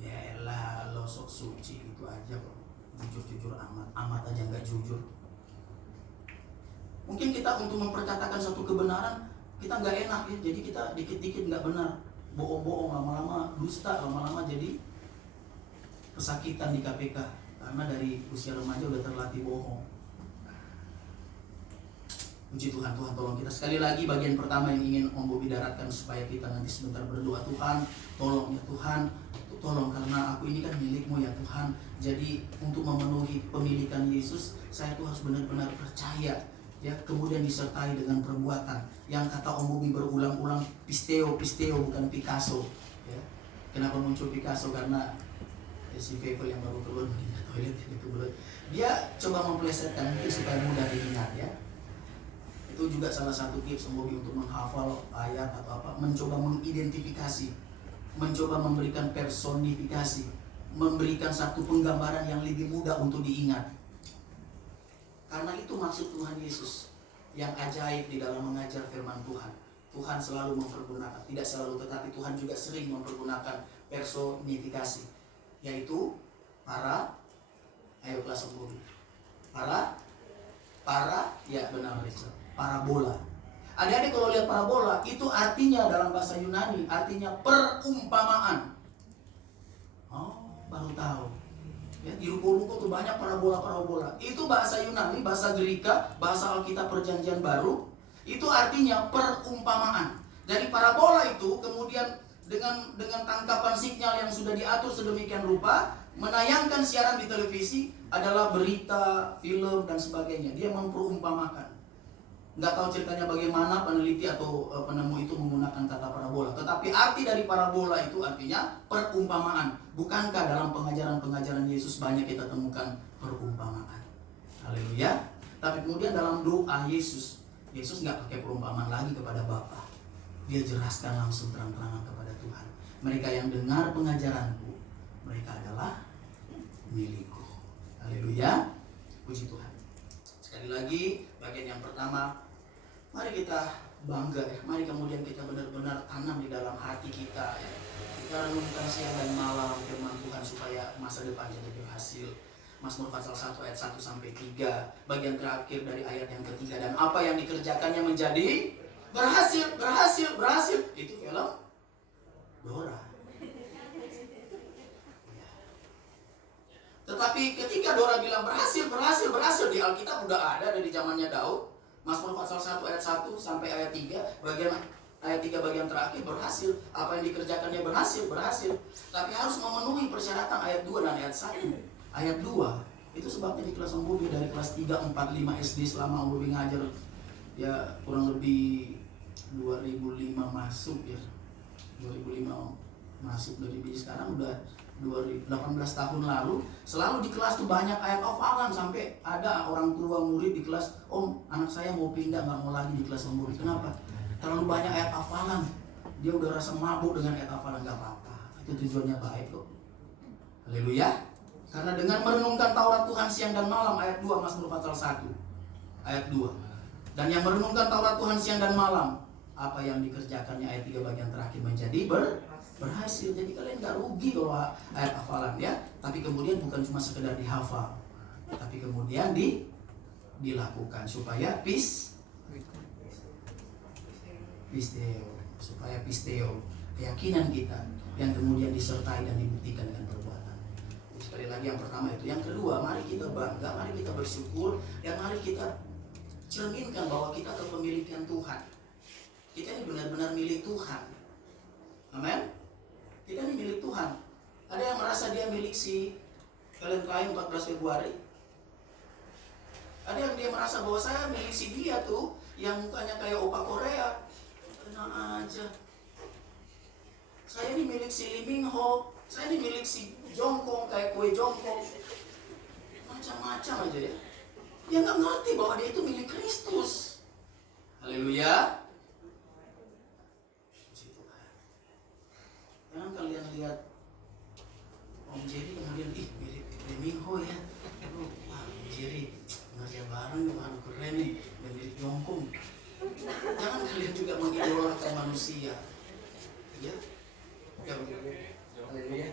ya elah lo sok suci gitu aja kok, jujur-jujur jujur amat, amat aja nggak jujur. Mungkin kita untuk memperkatakan satu kebenaran kita nggak enak ya, jadi kita dikit-dikit nggak benar, bohong-bohong, lama-lama dusta, lama-lama jadi kesakitan di KPK karena dari usia remaja udah terlatih bohong. Puji Tuhan, Tuhan tolong kita. Sekali lagi bagian pertama yang ingin Om Bobi daratkan supaya kita nanti sebentar berdoa. Tuhan tolong ya Tuhan, tolong karena aku ini kan milik-Mu ya Tuhan. Jadi untuk memenuhi pemilikan Yesus, saya tuh harus benar-benar percaya ya, kemudian disertai dengan perbuatan. Yang kata Om Bobi berulang-ulang, pisteo bukan Picasso ya. Kenapa muncul Picasso? Karena si Vevel yang baru keluar di toilet itu dia coba memplesetkan mungkin supaya mudah diingat ya. Itu juga salah satu tips Om Bobi untuk menghafal ayat atau apa, mencoba mengidentifikasi, mencoba memberikan personifikasi, memberikan satu penggambaran yang lebih mudah untuk diingat. Karena itu maksud Tuhan Yesus yang ajaib di dalam mengajar firman Tuhan. Tuhan selalu mempergunakan, tidak selalu tetapi Tuhan juga sering mempergunakan personifikasi, yaitu ayo kelas Om Bobi, ya benar Rachel, parabola. Adik-adik kalau lihat parabola itu artinya dalam bahasa Yunani artinya perumpamaan. Oh, baru tahu. Ya, di ruko-ruko tuh banyak parabola. Itu bahasa Yunani, bahasa Greka, bahasa Alkitab Perjanjian Baru. Itu artinya perumpamaan. Dari parabola itu kemudian dengan tangkapan sinyal yang sudah diatur sedemikian rupa, menayangkan siaran di televisi adalah berita, film dan sebagainya. Dia memperumpamakan. Nggak tahu ceritanya bagaimana peneliti atau penemu itu menggunakan kata parabola. Tetapi arti dari parabola itu artinya perumpamaan. Bukankah dalam pengajaran-pengajaran Yesus banyak kita temukan perumpamaan? Haleluya. Tapi kemudian dalam doa Yesus nggak pakai perumpamaan lagi kepada Bapa. Dia jelaskan langsung terang-terangan kepada Tuhan. Mereka yang dengar pengajaranku, mereka adalah milikku. Haleluya. Puji Tuhan. Sekali lagi, bagian yang pertama, mari kita bangga ya. Mari kemudian kita benar-benar tanam di dalam hati kita ya. Kita renungkan siang dan malam firman Tuhan supaya masa depan jadi berhasil. Mazmur pasal 1 ayat 1 sampai 3, bagian terakhir dari ayat yang ketiga, dan apa yang dikerjakannya menjadi berhasil. Itu film Dora. Ya. Tetapi ketika Dora bilang berhasil di Alkitab udah ada dari zamannya Daud. Mazmur pasal 1 ayat 1 sampai ayat 3, ayat 3 bagian terakhir berhasil. Apa yang dikerjakannya berhasil. Tapi harus memenuhi persyaratan ayat 2 dan ayat 1. Ayat 2, itu sebabnya di kelas Om Bobi dari kelas 3, 4, 5 SD selama Om Bobi ngajar ya kurang lebih 2005 masuk ya. 2005 masuk dari BI, sekarang udah 18 tahun lalu. Selalu di kelas tuh banyak ayat hafalan, sampai ada orang tua murid di kelas, Om anak saya mau pindah, nggak mau lagi di kelas Om Bobi. Kenapa? Terlalu banyak ayat hafalan. Dia udah rasa mabuk dengan ayat hafalan. Nggak apa-apa, itu tujuannya baik kok. Haleluya. Karena dengan merenungkan Taurat Tuhan siang dan malam, ayat 2 Mazmur pasal 1 ayat 2. Dan yang merenungkan Taurat Tuhan siang dan malam, apa yang dikerjakannya ayat 3 bagian terakhir menjadi berhasil. Jadi kalian gak rugi kalau ayat hafalan ya. Tapi kemudian bukan cuma sekedar dihafal, tapi kemudian dilakukan supaya pisteo, keyakinan kita yang kemudian disertai dan dibuktikan dengan perbuatan. Sekali lagi yang pertama itu. Yang kedua, mari kita bangga, mari kita bersyukur, dan mari kita cerminkan bahwa kita kepemilikan Tuhan. Kita ini benar-benar milik Tuhan. Amin. Kita ini milik Tuhan. Ada yang merasa dia milik si Valentine 14 Februari. Ada yang dia merasa bahwa saya milik si dia tuh yang mukanya kayak opa Korea. Tenang aja. Saya ini milik si Lee Min Ho. Saya ini milik si Jongkong, kayak kue Jongkong. Macam-macam aja ya. Dia nggak ngerti bahwa dia itu milik Kristus. Haleluya. Jangan kalian lihat Om Jerry kemudian milik Lee Min Ho ya. Wah, Om Jerry kerja bareng, aduh keren nih, milik Jongkong. Jangan kalian juga mengidolakan manusia. Ya. Haleluya.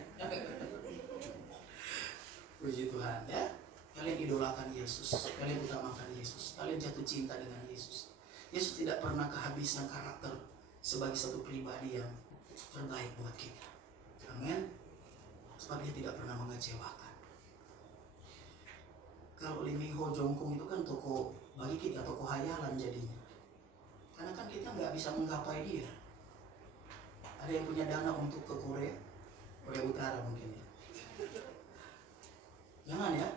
Puji Tuhan ya. Kalian idolakan Yesus, kalian utamakan Yesus, kalian jatuh cinta dengan Yesus. Yesus tidak pernah kehabisan karakter sebagai satu pribadi yang terbaik buat kita. Amin. Sebab dia tidak pernah mengecewakan. Kalau Lee Min Ho Jongkung itu kan toko bagi kita, toko hayalan jadinya. Karena kan kita nggak bisa menggapai dia. Ada yang punya dana untuk ke Korea Utara mungkin ya. Jangan ya.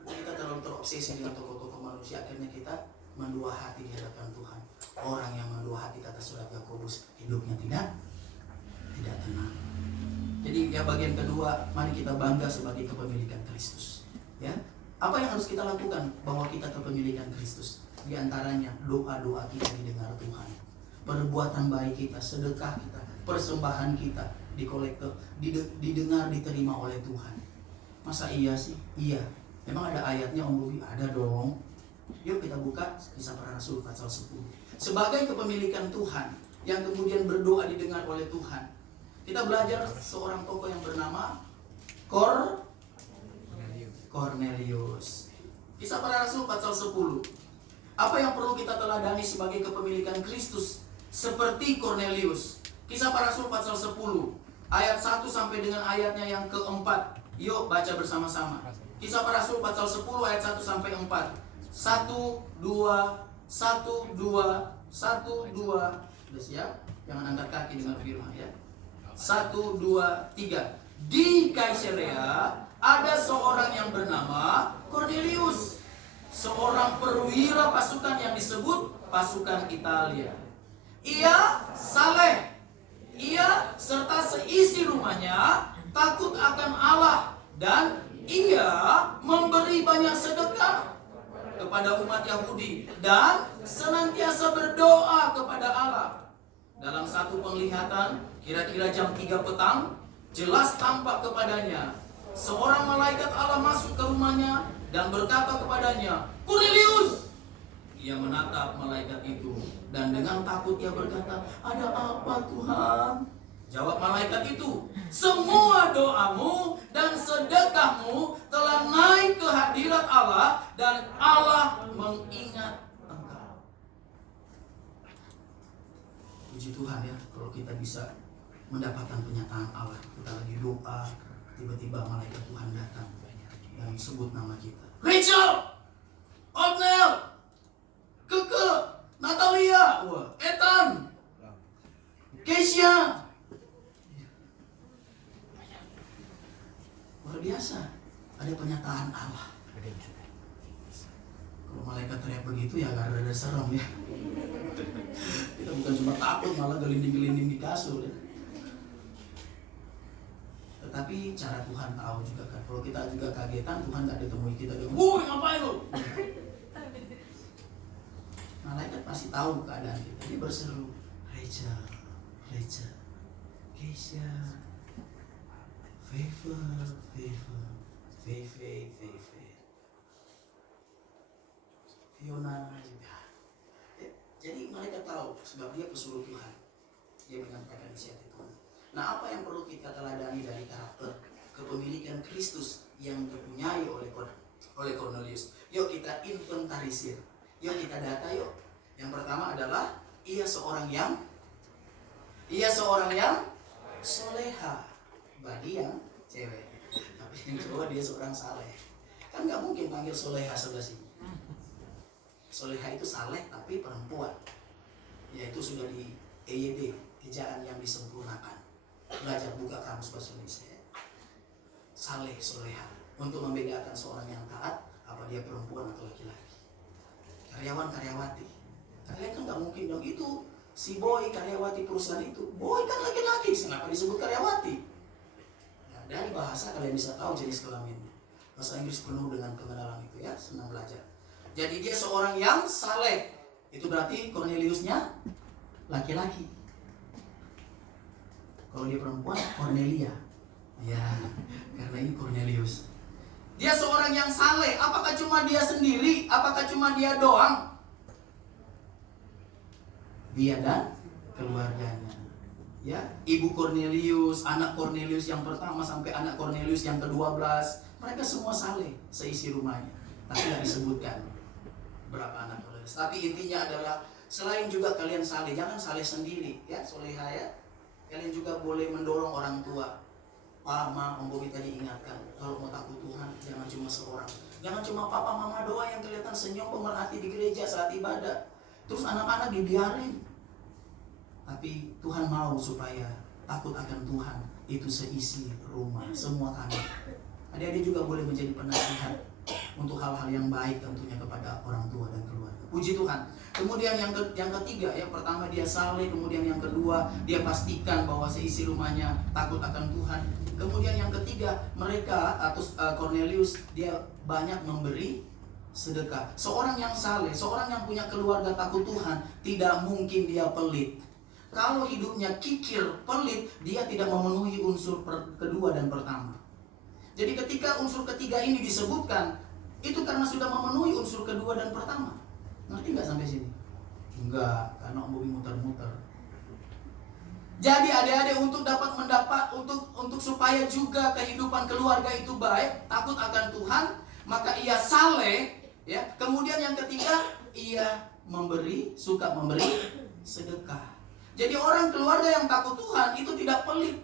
Nanti kita terlalu terobsesi dengan tokoh-tokoh manusia, akhirnya kita mendua hati di hadapan Tuhan. Orang yang mendua hati, kata surat Yakobus, hidupnya tidak tenang. Jadi ya bagian kedua, mari kita bangga sebagai kepemilikan Kristus. Ya, apa yang harus kita lakukan bahwa kita kepemilikan Kristus? Di antaranya doa-doa kita didengar Tuhan, perbuatan baik kita, sedekah kita, persembahan kita didengar, diterima oleh Tuhan. Masa iya sih? Iya. Memang ada ayatnya Om Bobi? Ada dong. Yuk kita buka Kisah Para Rasul pasal 10. Sebagai kepemilikan Tuhan yang kemudian berdoa didengar oleh Tuhan, kita belajar seorang tokoh yang bernama Cornelius. Kisah Para Rasul pasal 10. Apa yang perlu kita teladani sebagai kepemilikan Kristus seperti Cornelius? Kisah Para Rasul pasal 10 ayat 1 sampai dengan ayatnya yang keempat. Yuk baca bersama-sama. Kisah Para Rasul pasal 10 ayat 1 sampai 4. 1, 2, 1, 2, 1, 2. Sudah siap? Jangan angkat kaki dengan firman ya. 1, 2, 3. Di Kaisarea ada seorang yang bernama Cornelius, seorang perwira pasukan yang disebut pasukan Italia. Ia saleh. Ia serta seisi rumahnya takut akan Allah, dan ia memberi banyak sedekah kepada umat Yahudi dan senantiasa berdoa kepada Allah. Dalam satu penglihatan, kira-kira jam 3 petang, jelas tampak kepadanya seorang malaikat Allah masuk ke rumahnya dan berkata kepadanya, "Cornelius!" Ia menatap malaikat itu dan dengan takut ia berkata, "Ada apa Tuhan?" Jawab malaikat itu, "Semua doamu dan sedekahmu telah naik ke hadirat Allah dan Allah mengingat engkau." Puji Tuhan ya, kalau kita bisa mendapatkan penyataan Allah. Kita lagi doa, tiba-tiba malaikat Tuhan datang dan sebut nama kita. Rachel, Otnel, Keke, Natalia, Ethan, Keisha. Luar biasa, ada penyataan Allah. Kalau malaikat teriak begitu ya agak rada serem ya. Kita bukan cuma takut, malah gelinding-gelinding di kasur ya. Tetapi cara Tuhan tahu juga kan. Kalau kita juga kagetan, Tuhan gak ditemui kita dengan, "Woi ngapain lu?" Malaikat pasti tahu keadaan kita. Dia berseru, Rachel, Keisha, Favor. Fiona juga. Jadi malaikat tahu sebab dia pesuruh Tuhan. Dia menyampaikan inisiatif Tuhan. Nah, apa yang perlu kita teladani dari karakter kepemilikan Kristus yang dipunyai oleh Cornelius? Yuk kita inventarisir. Yuk kita data yuk. Yang pertama adalah ia seorang yang soleha bagi yang cewek. Tapi yang cowok dia seorang saleh. Kan nggak mungkin panggil soleha sebelah sini. Soleha itu saleh tapi perempuan. Yaitu sudah di EYD, ejaan yang disempurnakan. Belajar buka kamus bahasa Indonesia. Saleh, soleha. Untuk membedakan seorang yang taat, apa dia perempuan atau laki-laki. Karyawan-karyawati. Kalian kan nggak mungkin dong itu si boy karyawati perusahaan itu. Boy kan laki-laki, kenapa disebut karyawati? Nah, dari bahasa kalian bisa tahu jenis kelaminnya. Bahasa Inggris penuh dengan pengenalan itu ya, senang belajar. Jadi dia seorang yang saleh. Itu berarti Corneliusnya laki-laki. Kalau dia perempuan, Cornelia. Ya, karena ini Cornelius. Dia seorang yang saleh. Apakah cuma dia sendiri? Apakah cuma dia doang? Dia dan keluarganya. Ya, ibu Cornelius, anak Cornelius yang pertama sampai anak Cornelius yang ke-12, mereka semua saleh seisi rumahnya. Tapi nggak disebutkan berapa anak Cornelius. Tapi intinya adalah selain juga kalian saleh, jangan saleh sendiri ya, soleha ya. Kalian juga boleh mendorong orang tua. Pak, Ma, Om Bobi tadi ingatkan, kalau mau takut Tuhan jangan cuma seorang. Jangan cuma papa mama doa yang kelihatan senyum pemerhati di gereja saat ibadah. Terus anak-anak dibiarin. Tapi Tuhan mau supaya takut akan Tuhan itu seisi rumah, semua kami. Adik-adik juga boleh menjadi penasihat untuk hal-hal yang baik tentunya kepada orang tua dan keluarga. Puji Tuhan. Kemudian yang ketiga, yang pertama dia saleh, kemudian yang kedua dia pastikan bahwa seisi rumahnya takut akan Tuhan. Kemudian yang ketiga, mereka atau Cornelius dia banyak memberi sedekah. Seorang yang saleh, seorang yang punya keluarga takut Tuhan, tidak mungkin dia pelit. Kalau hidupnya kikir, pelit, dia tidak memenuhi unsur kedua dan pertama. Jadi ketika unsur ketiga ini disebutkan, itu karena sudah memenuhi unsur kedua dan pertama. Ngerti nggak sampai sini? Enggak, karena Om Bobi muter-muter. Jadi adik-adik untuk untuk supaya juga kehidupan keluarga itu baik, takut akan Tuhan, maka ia saleh, ya. Kemudian yang ketiga, ia suka memberi sedekah. Jadi orang keluarga yang takut Tuhan itu tidak pelit.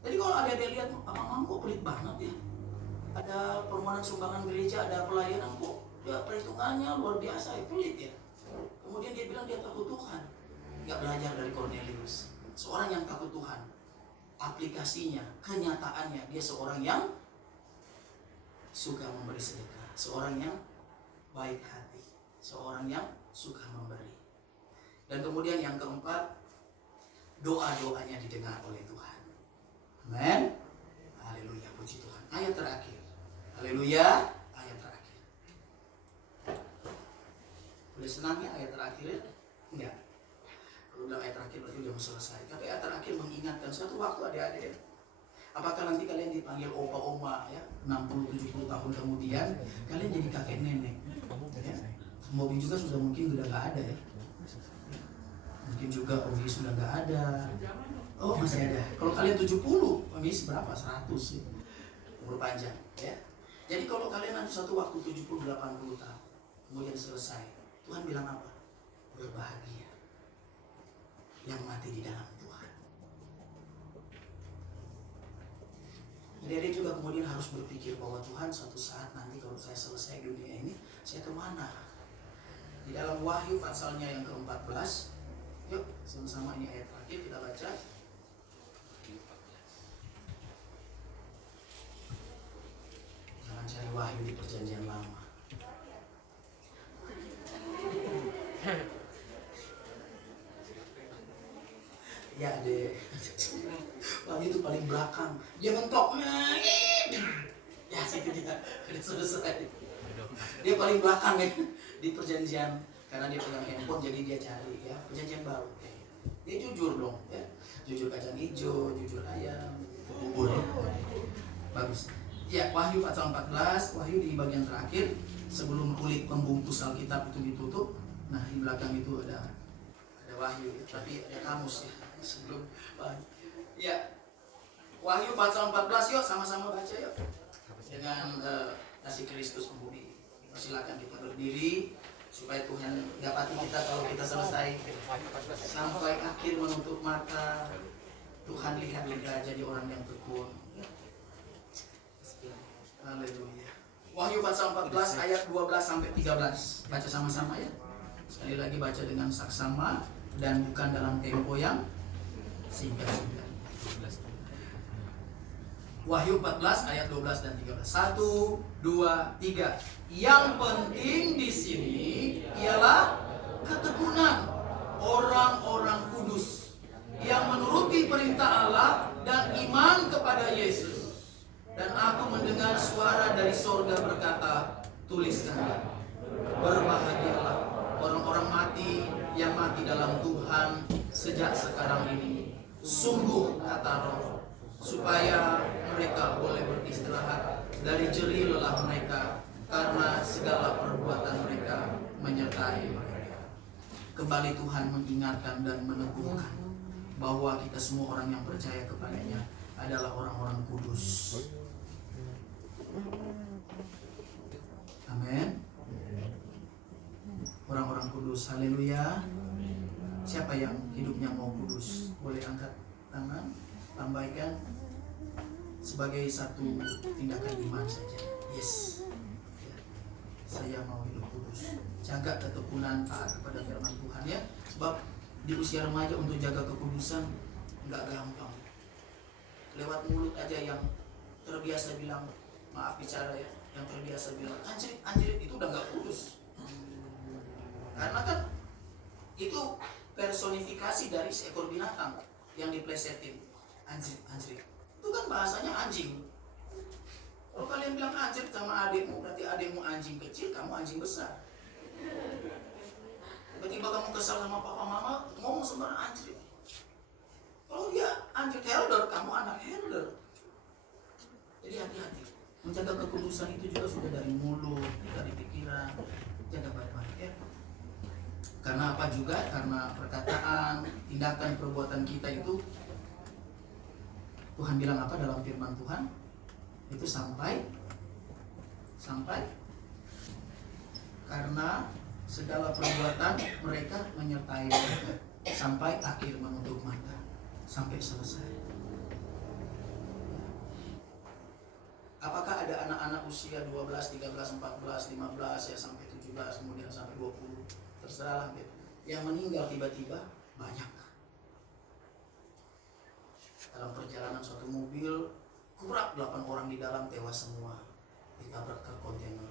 Jadi kalau adik-adik lihat, mama kok pelit banget ya. Ada permohonan sumbangan gereja, ada pelayanan kok ya perhitungannya luar biasa, ya pelit ya. Kemudian dia bilang dia takut Tuhan. Gak belajar dari Cornelius. Seorang yang takut Tuhan, aplikasinya, kenyataannya dia seorang yang suka memberi sedekah, seorang yang baik hati, seorang yang suka memberi. Dan kemudian yang keempat, doa-doanya didengar oleh Tuhan. Amin. Haleluya, puji Tuhan. Ayat terakhir. Haleluya, ayat terakhir. Udah senang ya ayat terakhir? Enggak. Kalau udah ayat terakhir berarti udah mau selesai. Tapi ayat terakhir mengingatkan suatu waktu adik-adik. Apakah nanti kalian dipanggil opa-oma ya, 60-70 tahun kemudian kalian jadi kakek nenek ya? Mobil juga sudah mungkin udah gak ada ya. Mungkin juga Omi sudah gak ada. Oh masih ada. Kalau kalian 70, Omi berapa? 100 ya. Umur panjang ya. Jadi kalau kalian nanti suatu waktu 70-80 tahun kemudian selesai, Tuhan bilang apa? Berbahagia yang mati di dalam Tuhan. Jadi dia juga kemudian harus berpikir bahwa Tuhan suatu saat nanti kalau saya selesai dunia ini, saya kemana? Di dalam Wahyu pasalnya yang ke-14, yuk sama-sama ini ayat terakhir kita baca. Jangan cari Wahyu di perjanjian lama. Ya deh, Wahyu itu paling belakang. Dia mentok, ya situ dia udah selesai. Dia paling belakang ya di perjanjian, karena dia pegang handphone jadi dia cari ya perjanjian baru. Dia jujur dong ya, jujur kacang hijau, jujur ayam, bubur ya. Bagus. Ya Wahyu pasal 14, Wahyu di bagian terakhir sebelum kulit pembungkus Alkitab itu ditutup. Nah di belakang itu ada Wahyu ya, tapi ada kamus ya sebelum Wahyu. Ya Wahyu pasal 14 yuk sama-sama baca yuk dengan kasih Kristus membumi. Silakan kita berdiri supaya Tuhan dapati kita kalau kita selesai sampai akhir menutup mata. Tuhan lihat kita jadi orang yang tekun. Haleluya. Wahyu pasal 14 ayat 12 sampai 13. Baca sama-sama ya. Sekali lagi baca dengan saksama dan bukan dalam tempo yang singkat-singkat. Wahyu 14 ayat 12 dan 13. 1, 2, 3. Yang penting di sini ialah ketekunan orang-orang kudus yang menuruti perintah Allah dan iman kepada Yesus. Dan aku mendengar suara dari sorga berkata, tuliskanlah, berbahagialah orang-orang mati yang mati dalam Tuhan sejak sekarang ini. Sungguh kata Roh, supaya mereka boleh beristirahat dari jerih lelah mereka, karena segala perbuatan mereka menyertai mereka. Kembali Tuhan mengingatkan dan meneguhkan bahwa kita semua orang yang percaya kepadanya adalah orang-orang kudus. Amin. kudus. Haleluya. Siapa yang hidupnya mau kudus? Boleh angkat tangan, lambaikan sebagai satu tindakan iman saja. Yes. Ya. Saya mau hidup kudus. Jaga ketekunan, taat kepada firman Tuhan ya. Sebab di usia remaja untuk jaga kekudusan nggak gampang. Lewat mulut aja yang terbiasa bilang, maaf bicara ya, yang terbiasa bilang anjrit itu udah nggak kudus. Karena kan itu personifikasi dari seekor binatang yang diplesetin. Anjrit itu kan bahasanya anjing. Kalau kalian bilang anjrit sama adikmu, berarti adikmu anjing kecil, kamu anjing besar. Tiba-tiba kamu kesal sama papa mama, ngomong sembarang anjrit. Kalau dia anjrit herder, kamu anak herder. Jadi hati-hati. Menjaga kekudusan itu juga sudah dari mulut, dari pikiran. Jaga baik-baik ya. Karena apa juga? Karena perkataan, tindakan, perbuatan kita itu Tuhan bilang apa dalam firman Tuhan? Itu sampai karena segala perbuatan mereka menyertai mereka sampai akhir menutup mata, sampai selesai. Apakah ada anak-anak usia 12, 13, 14, 15 ya sampai 17 kemudian sampai 20, terserahlah yang meninggal tiba-tiba banyak. Dalam perjalanan suatu mobil kurang 8 orang di dalam tewas semua ditabrak truk kontainer.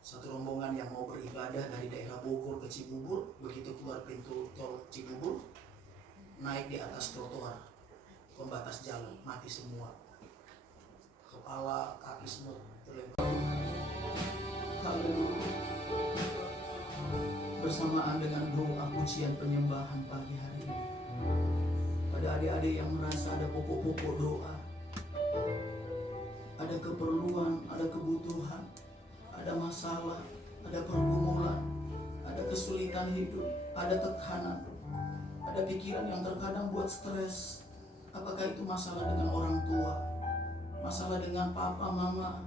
Satu rombongan yang mau beribadah dari daerah Bogor ke Cibubur, begitu keluar pintu tol Cibubur, naik di atas trotoar pembatas jalan, mati semua. Kepala, kaki semua terlempar. Haleluya. Bersamaan dengan doa pujian penyembahan pagi hari ini, pada adik-adik yang merasa ada pokok-pokok doa, ada keperluan, ada kebutuhan, ada masalah, ada pergumulan, ada kesulitan hidup, ada tekanan, ada pikiran yang terkadang buat stres. Apakah itu masalah dengan orang tua, masalah dengan papa mama,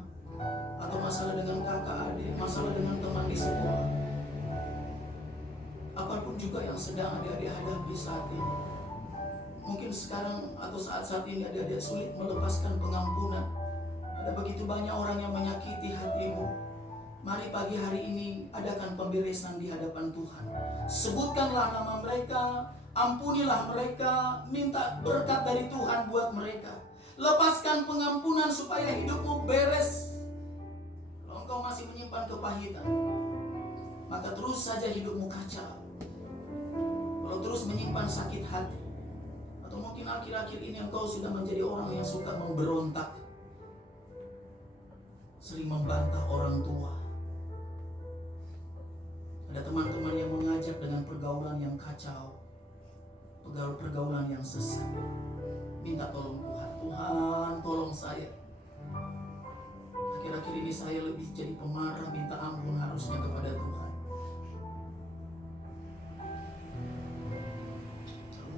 atau masalah dengan kakak adik, masalah dengan teman di sekolah. Apapun juga yang sedang adik-adik hadapi saat ini, mungkin sekarang atau saat-saat ini adik-adik sulit melepaskan pengampunan. Ada begitu banyak orang yang menyakiti hatimu. Mari pagi hari ini adakan pemberesan di hadapan Tuhan. Sebutkanlah nama mereka, ampunilah mereka, minta berkat dari Tuhan buat mereka. Lepaskan pengampunan supaya hidupmu beres. Kalau engkau masih menyimpan kepahitan, maka terus saja hidupmu kacau. Kalau terus menyimpan sakit hati, atau mungkin akhir-akhir ini engkau sudah menjadi orang yang suka memberontak, sering membantah orang tua. Ada teman-teman yang mengajak dengan pergaulan yang kacau, pergaulan yang sesat. Minta tolong Tuhan, Tuhan tolong saya. Akhir-akhir ini saya lebih jadi pemarah, minta ampun harusnya kepada Tuhan.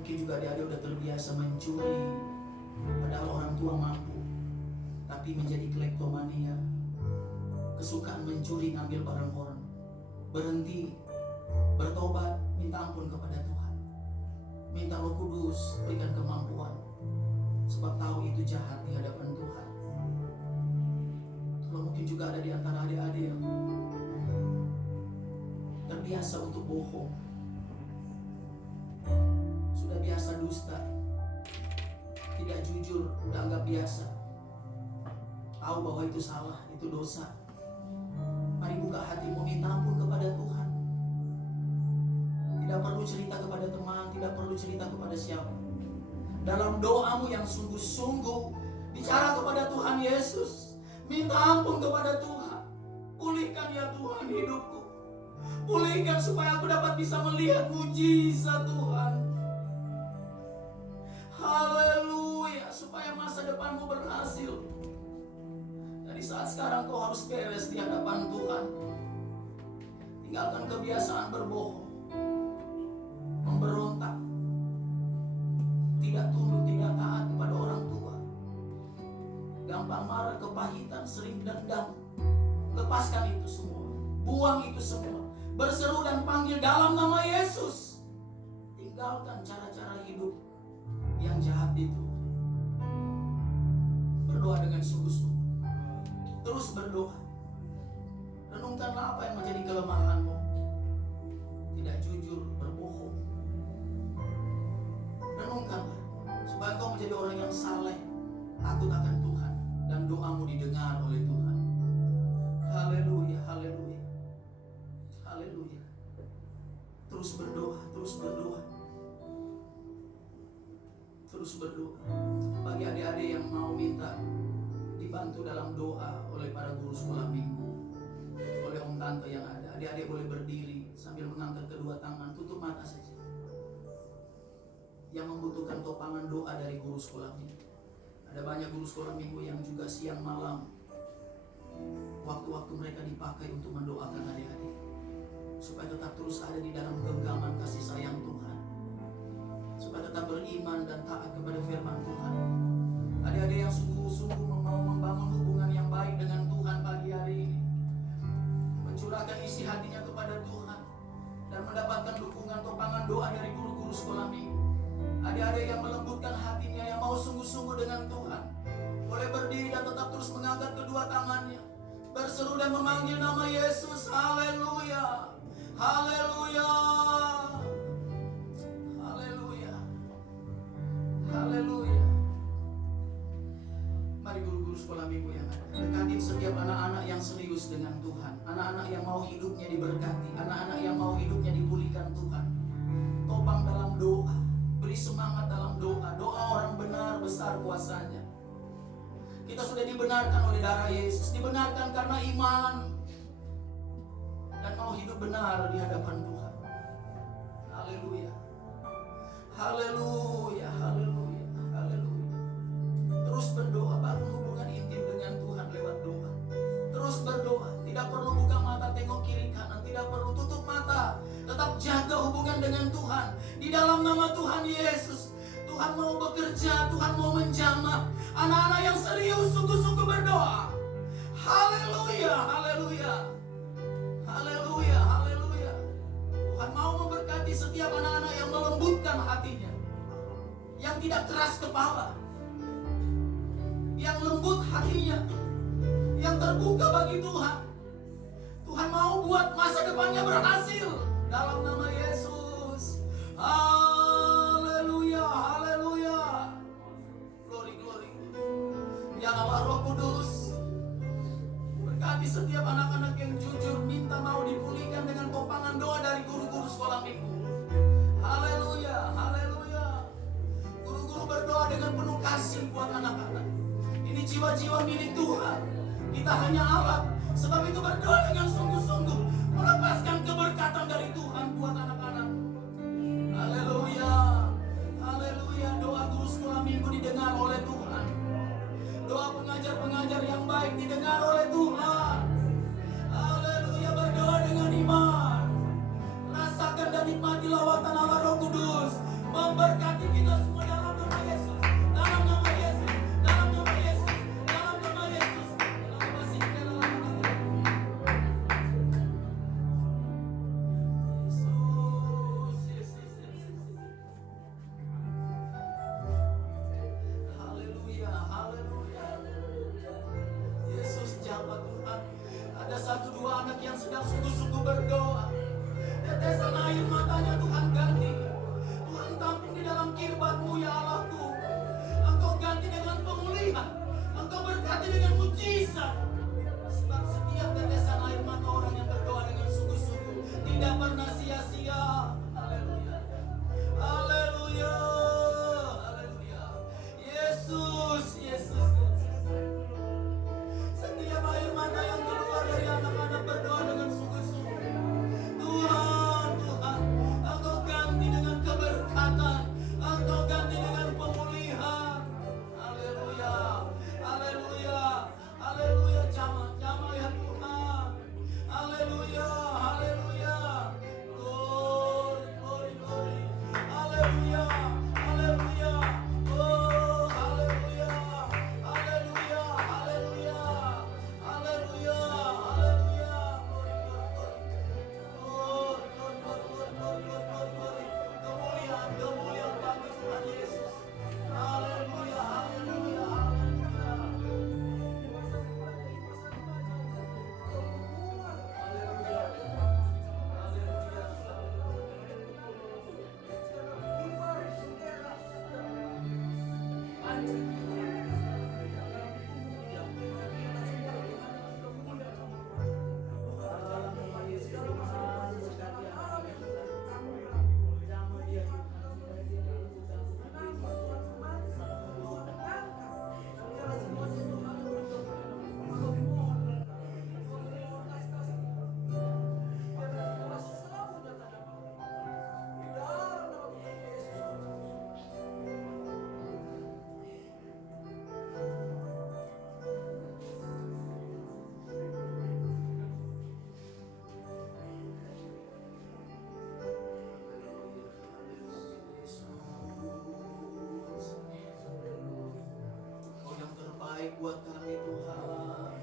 Mungkin juga adik-adik udah terbiasa mencuri, padahal orang tua mampu, tapi menjadi kleptomania, kesukaan mencuri, ngambil barang orang. Berhenti, bertobat, minta ampun kepada Tuhan. Minta Roh Kudus berikan kemampuan, sebab tahu itu jahat di hadapan Tuhan. Kalau mungkin juga ada di antara adik-adik yang terbiasa untuk bohong, sudah biasa dusta, tidak jujur, udah anggap biasa, tahu bahwa itu salah, itu dosa. Mari buka hatimu, minta ampun kepada Tuhan. Tidak perlu cerita kepada teman, tidak perlu cerita kepada siapa. Dalam doamu yang sungguh-sungguh, bicara kepada Tuhan Yesus. Minta ampun kepada Tuhan. Pulihkan ya Tuhan hidupku. Pulihkan supaya aku dapat bisa melihat mujizat Tuhan. Haleluya, supaya masa depanmu berhasil. Dari saat sekarang kau harus beres di hadapan Tuhan. Tinggalkan kebiasaan berbohong, memberontak, tidak tunduk, tidak taat kepada orang tua, gampang marah, kepahitan, sering dendam. Lepaskan itu semua, buang itu semua. berseru dan panggil dalam nama Yesus. Tinggalkan cara-cara hidup yang jahat itu. Berdoa dengan sungguh-sungguh. Terus berdoa. Renungkanlah apa yang menjadi kelemahanmu. Tidak jujur, berbohong. Renungkanlah supaya kau menjadi orang yang saleh, takut akan Tuhan, dan doamu didengar oleh Tuhan. Haleluya, haleluya, haleluya. Terus berdoa, terus berdoa, terus berdoa. Bagi adik-adik yang mau minta dibantu dalam doa oleh para guru sekolah minggu, oleh om tante yang ada, adik-adik boleh berdiri sambil mengangkat kedua tangan, tutup mata saja. Yang membutuhkan topangan doa dari guru sekolah minggu. Ada banyak guru sekolah minggu yang juga siang malam waktu-waktu mereka dipakai untuk mendoakan adik-adik supaya tetap terus ada di dalam genggaman kasih sayang Tuhan, supaya tetap beriman dan taat kepada firman Tuhan. Adik-adik yang sungguh-sungguh mau membangun hubungan yang baik dengan Tuhan pagi hari ini, mencurahkan isi hatinya kepada Tuhan dan mendapatkan dukungan topangan doa dari guru-guru sekolah minggu. Adik-adik yang melembutkan hatinya, yang mau sungguh-sungguh dengan Tuhan, boleh berdiri dan tetap terus mengangkat kedua tangannya, berseru dan memanggil nama Yesus. Haleluya, haleluya, haleluya, haleluya. Mari guru-guru sekolah minggu yang ada, dekatin setiap anak-anak yang serius dengan Tuhan, anak-anak yang mau hidupnya diberkati, anak-anak yang mau hidupnya dipulihkan Tuhan. Topang dalam doa, beri semangat dalam doa. Doa orang benar besar kuasanya. Kita sudah dibenarkan oleh darah Yesus, dibenarkan karena iman dan mau hidup benar di hadapan Tuhan. Haleluya, haleluya, haleluya, haleluya. Terus berdoa, bangun hubungan intim dengan Tuhan lewat doa. Terus berdoa, tidak perlu buka mata tengok kiri kanan, tidak perlu tutup mata. Tetap jaga hubungan dengan Tuhan. Di dalam nama Tuhan Yesus, Tuhan mau bekerja, Tuhan mau menjamah anak-anak yang serius sungguh-sungguh berdoa. Haleluya, haleluya, haleluya, haleluya. Tuhan mau memberkati setiap anak-anak yang melembutkan hatinya, yang tidak keras kepala, yang lembut hatinya, yang terbuka bagi Tuhan. Tuhan mau buat masa depannya berhasil dalam nama Yesus. Haleluya, haleluya. Glory, glory. Ya Allah Roh Kudus, berkati setiap anak-anak yang jujur minta mau dipulihkan dengan topangan doa dari guru-guru sekolah minggu. Haleluya, haleluya. Guru-guru berdoa dengan penuh kasih buat anak-anak. Ini jiwa-jiwa milik Tuhan. Kita hanya alat. Sebab itu berdoa dengan sungguh-sungguh, melepaskan keberkatan dari Tuhan buat anak-anak. Haleluya, haleluya. Doa guru sekolah minggu didengar oleh Tuhan. Doa pengajar-pengajar yang baik didengar oleh Tuhan. Haleluya, berdoa dengan iman. Rasakan dan nikmati lawatan Allah Roh Kudus memberkati kita semua dalam nama Yesus. Dalam nama Yesus, dalam nama Yesus, dalam nama Yesus. Haleluya, haleluya. Yesus jawab Tuhan. Ada satu dua anak yang sedang sungguh-sungguh berdoa. Tetesan air matanya Tuhan ganti. Tuhan tampung di dalam kirbatmu kami Tuhan.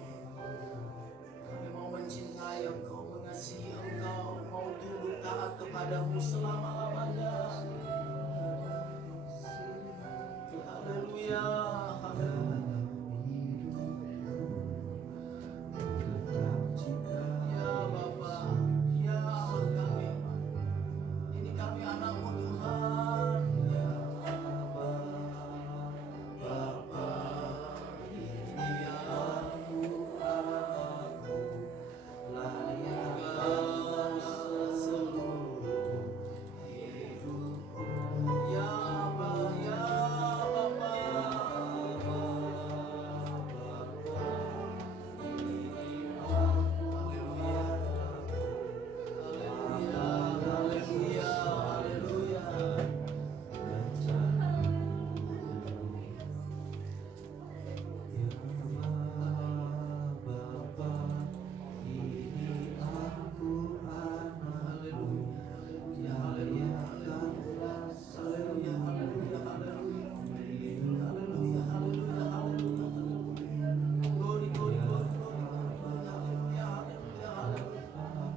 Kami mau mencintai Engkau, mengasihi Engkau, mau tunduk taat kepadamu selama-lamanya. Haleluya, haleluya. Ya Bapa, ya Allah kami. Ini kami anak-Mu Tuhan. Ya Bapa, ini aku layakkan seluruh hidupku. Ya Bapa, ya Bapa, ini aku. Haleluya, haleluya, haleluya, haleluya. Bapa, ini aku anak, Haleluya, haleluya, haleluya, haleluya, haleluya, haleluya, haleluya. Glory, glory, glory, glory, haleluya, haleluya, haleluya.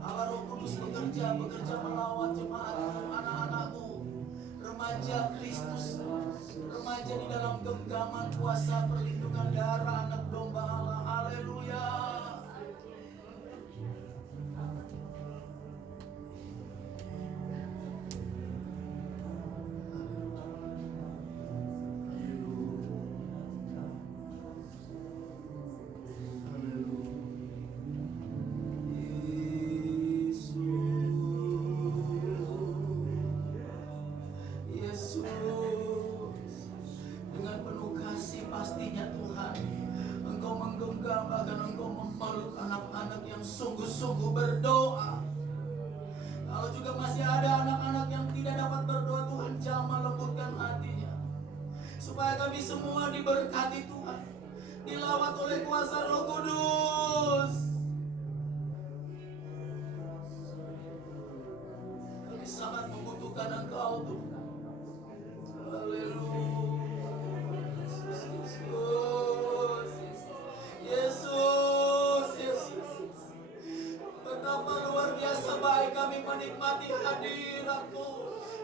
Allah Roh Kudus bekerja melawat jemaat-Mu, anak-anak-Mu, remaja Kristus, remaja di dalam genggaman kuasa perlindungan darah anak domba Allah. Haleluya. Yesus, dengan penuh kasih pastinya Tuhan, Engkau menggenggam, bahkan Engkau memeluk anak-anak yang sungguh-sungguh berdoa. Kalau juga masih ada anak-anak yang tidak dapat berdoa, Tuhan jamah lembutkan hatinya, supaya kami semua diberkati Tuhan, dilawat oleh kuasa Roh Kudus. Kami sangat membutuhkan Engkau Tuhan. Haleluya. Yesus, Yesus. Betapa luar biasa baik kami menikmati hadirat-Mu.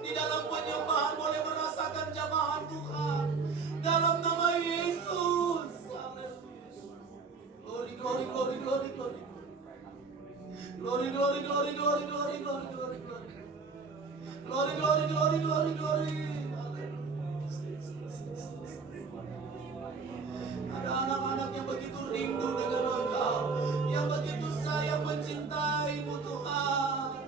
Di dalam penyembahan boleh merasakan jamahan Tuhan. Dalam nama Yesus. Haleluya. Glory, glory, glory, glory, glory. Glory, glory, glory, glory, glory, glory, glory, glory. Glory, glory, glory, glory, glory. Ada anak-anak yang begitu rindu dengan Engkau, yang begitu sayang mencintai-Mu Tuhan.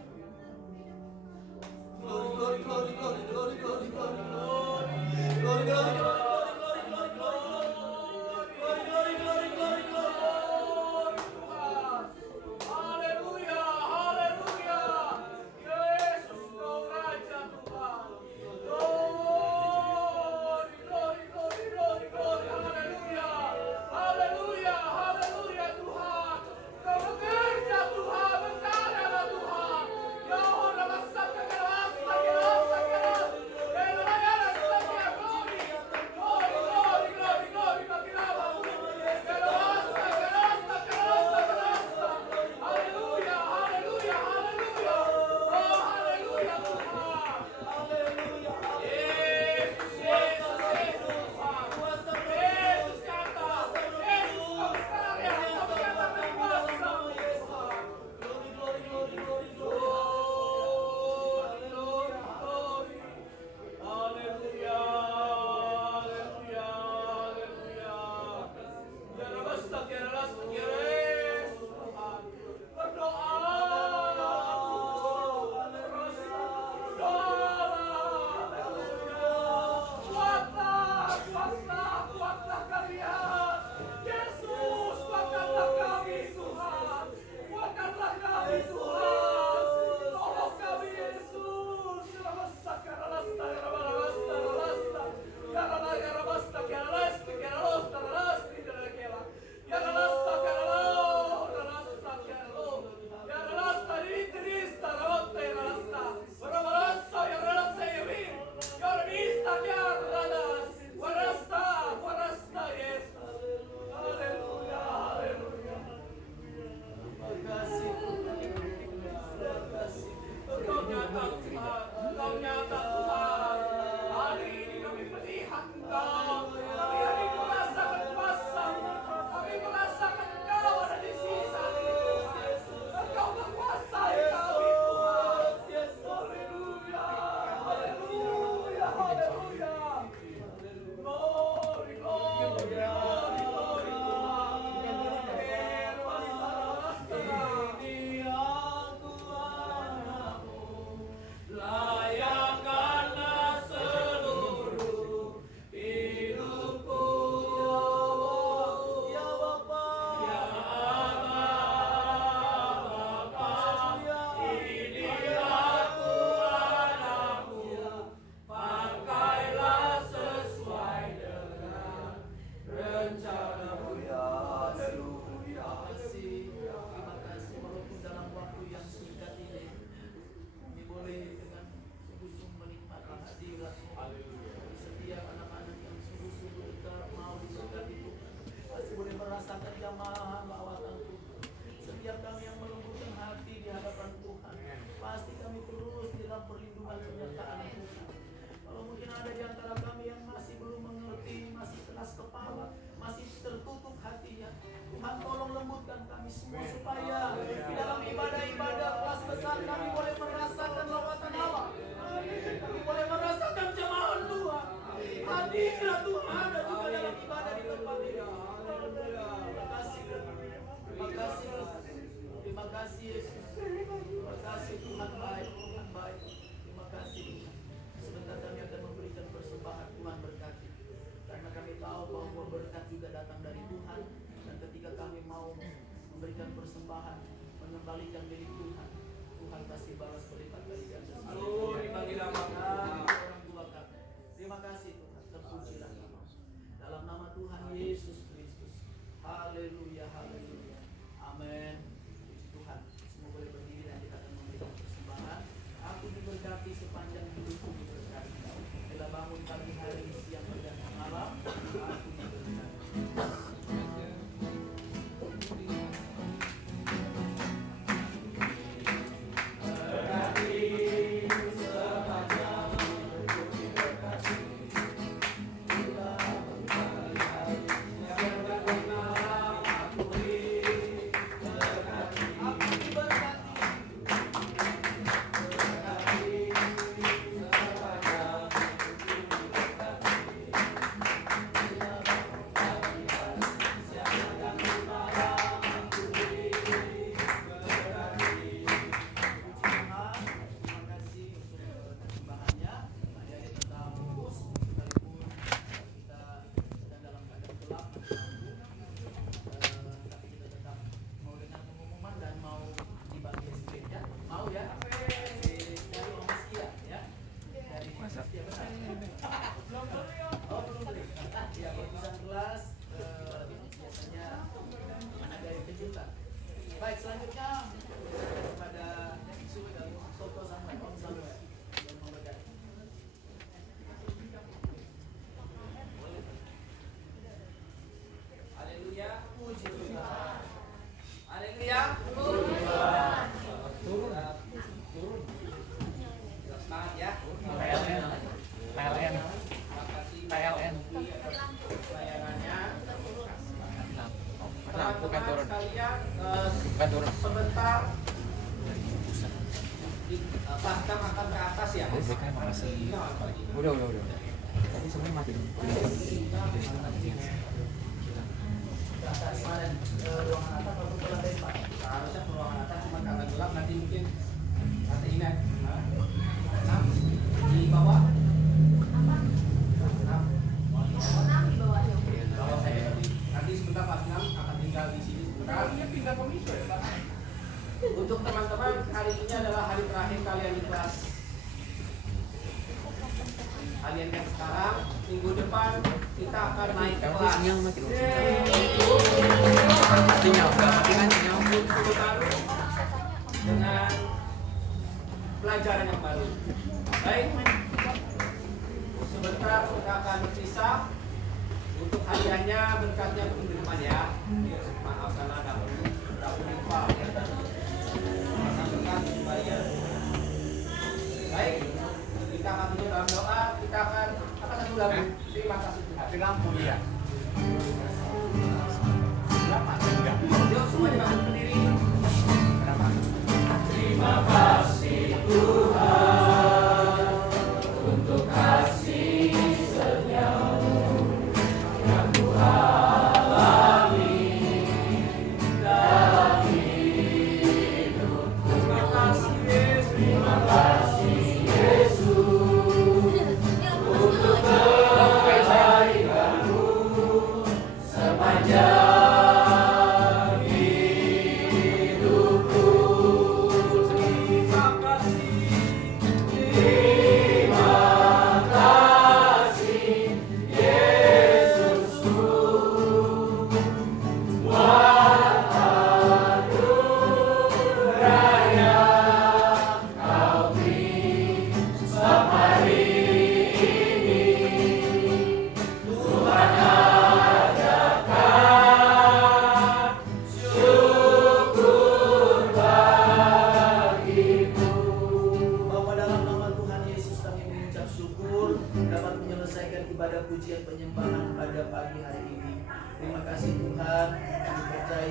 Glory, glory, glory, glory, glory, glory, glory, glory. Glory, glory, glory, glory, glory, glory, glory. Glory, glory, glory, glory, glory. Haleluya, haleluya. penjamahan lawatan Tuhan. Setiap kami yang melembutkan hati di hadapan Tuhan, pasti kami terus di dalam perlindungan penyertaan Tuhan. Kalau mungkin ada di antara kami yang masih belum mengerti, masih keras kepala, masih tertutup hatinya, Tuhan tolong lembutkan kami semua supaya di dalam ibadah-ibadah kelas besar kami boleh merasakan lawatan Allah. Kami boleh merasakan jemaah Tuhan. Hadirlah Tuhan dan juga dalam ibadah di tempat ini. Terima kasih. Terima kasih. Terima kasih Yesus. Terima kasih Tuhan baik. Tuhan baik. Terima kasih. Sebentar kami akan memberikan persembahan. Tuhan berkati. Karena kami tahu bahwa berkat juga datang dari Tuhan. Dan ketika kami mau memberikan persembahan, mengembalikan milik Tuhan, Tuhan kasih balas berlipat kali ganda. Orang tua kami. Terima kasih Tuhan. Terpujilah nama. Dalam nama Tuhan Yesus Kristus. Haleluya, haleluya. Amin. Tuhan, semua boleh berdiri dan kita akan memberikan persembahan. Aku diberkati sepanjang hidupku diberkati. Bila bangun pagi hari, siang dan malam, aku diberkati. Baik, selanjutnya kepada Soto Samuel, Om Samuel yang memberkati. Haleluya, puji Tuhan. Haleluya, puji Tuhan. Turun. Semangat ya. PLN. Pelayanannya. Bukan turun. Sekalian, Bukan turun. sebentar bahkan akan ke atas ya. Makasih. Udah. Tadi semuanya mati. Ruangan atas atau ke lantai 4? Seharusnya ke ruangan atas, cuma karena gelap nanti mungkin lantai ini. 6 di bawah. 6 di bawah. Kalau saya nanti sebentar Pak 6 akan tinggal di sini sebentar. Pindah komisi ya Pak. Untuk teman-teman, hari ini adalah hari terakhir kalian di kelas. Kalian yang sekarang, minggu depan kita akan naik kelas. Sinyal mati loh. Sinyal mati kan sinyal. Baru dengan pelajaran yang baru. Baik, sebentar kita akan berpisah. Untuk hadiahnya berkatnya minggu depan ya. Maaf karena ada berapa lupa. Masa berkat bayar. Baik, kita akan tutup dalam doa. Kita akan apa satu lagu? Terima kasih Tuhan. Lampu ya. Yuk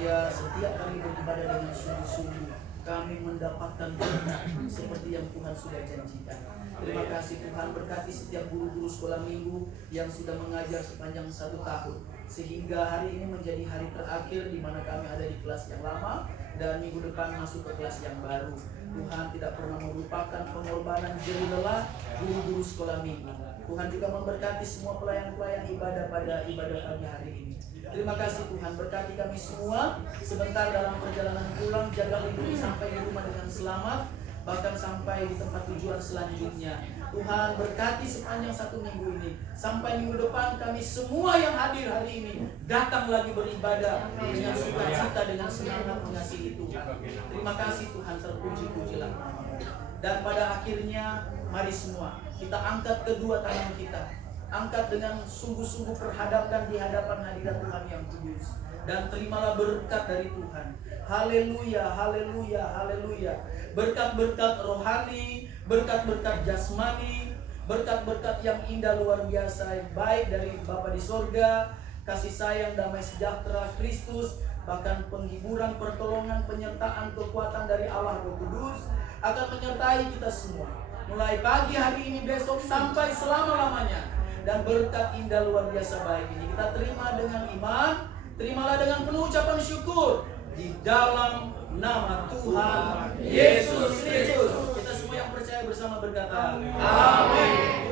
supaya setiap kami beribadah dengan sungguh-sungguh kami mendapatkan berkat seperti yang Tuhan sudah janjikan. Terima kasih Tuhan, berkati setiap guru-guru sekolah minggu yang sudah mengajar sepanjang 1 tahun, sehingga hari ini menjadi hari terakhir di mana kami ada di kelas yang lama dan minggu depan masuk ke kelas yang baru. Tuhan tidak pernah melupakan pengorbanan jerih lelah guru-guru sekolah minggu. Tuhan juga memberkati semua pelayan-pelayan ibadah pada ibadah pagi hari ini. Terima kasih Tuhan, berkati kami semua sebentar dalam perjalanan pulang, jaga lindungi sampai di rumah dengan selamat, bahkan sampai di tempat tujuan selanjutnya. Tuhan berkati sepanjang 1 minggu ini, sampai minggu depan kami semua yang hadir hari ini datang lagi beribadah dengan sukacita, dengan semangat mengasihi Tuhan. Terima kasih Tuhan, terpuji-pujilah nama-Mu. Dan pada akhirnya mari semua kita angkat kedua tangan kita, angkat dengan sungguh-sungguh perhadapkan di hadapan hadirat Tuhan yang kudus, dan terimalah berkat dari Tuhan. Haleluya, haleluya, haleluya. Berkat-berkat rohani, berkat-berkat jasmani, berkat-berkat yang indah luar biasa, baik dari Bapa di sorga, kasih sayang, damai sejahtera Kristus, bahkan penghiburan, pertolongan, penyertaan, kekuatan dari Allah Roh Kudus akan menyertai kita semua, mulai pagi hari ini, besok, sampai selama-lamanya. Dan berkat indah luar biasa baik ini kita terima dengan iman, terimalah dengan penuh ucapan syukur di dalam nama Tuhan Yesus Kristus. Kita semua yang percaya bersama berkata, amin.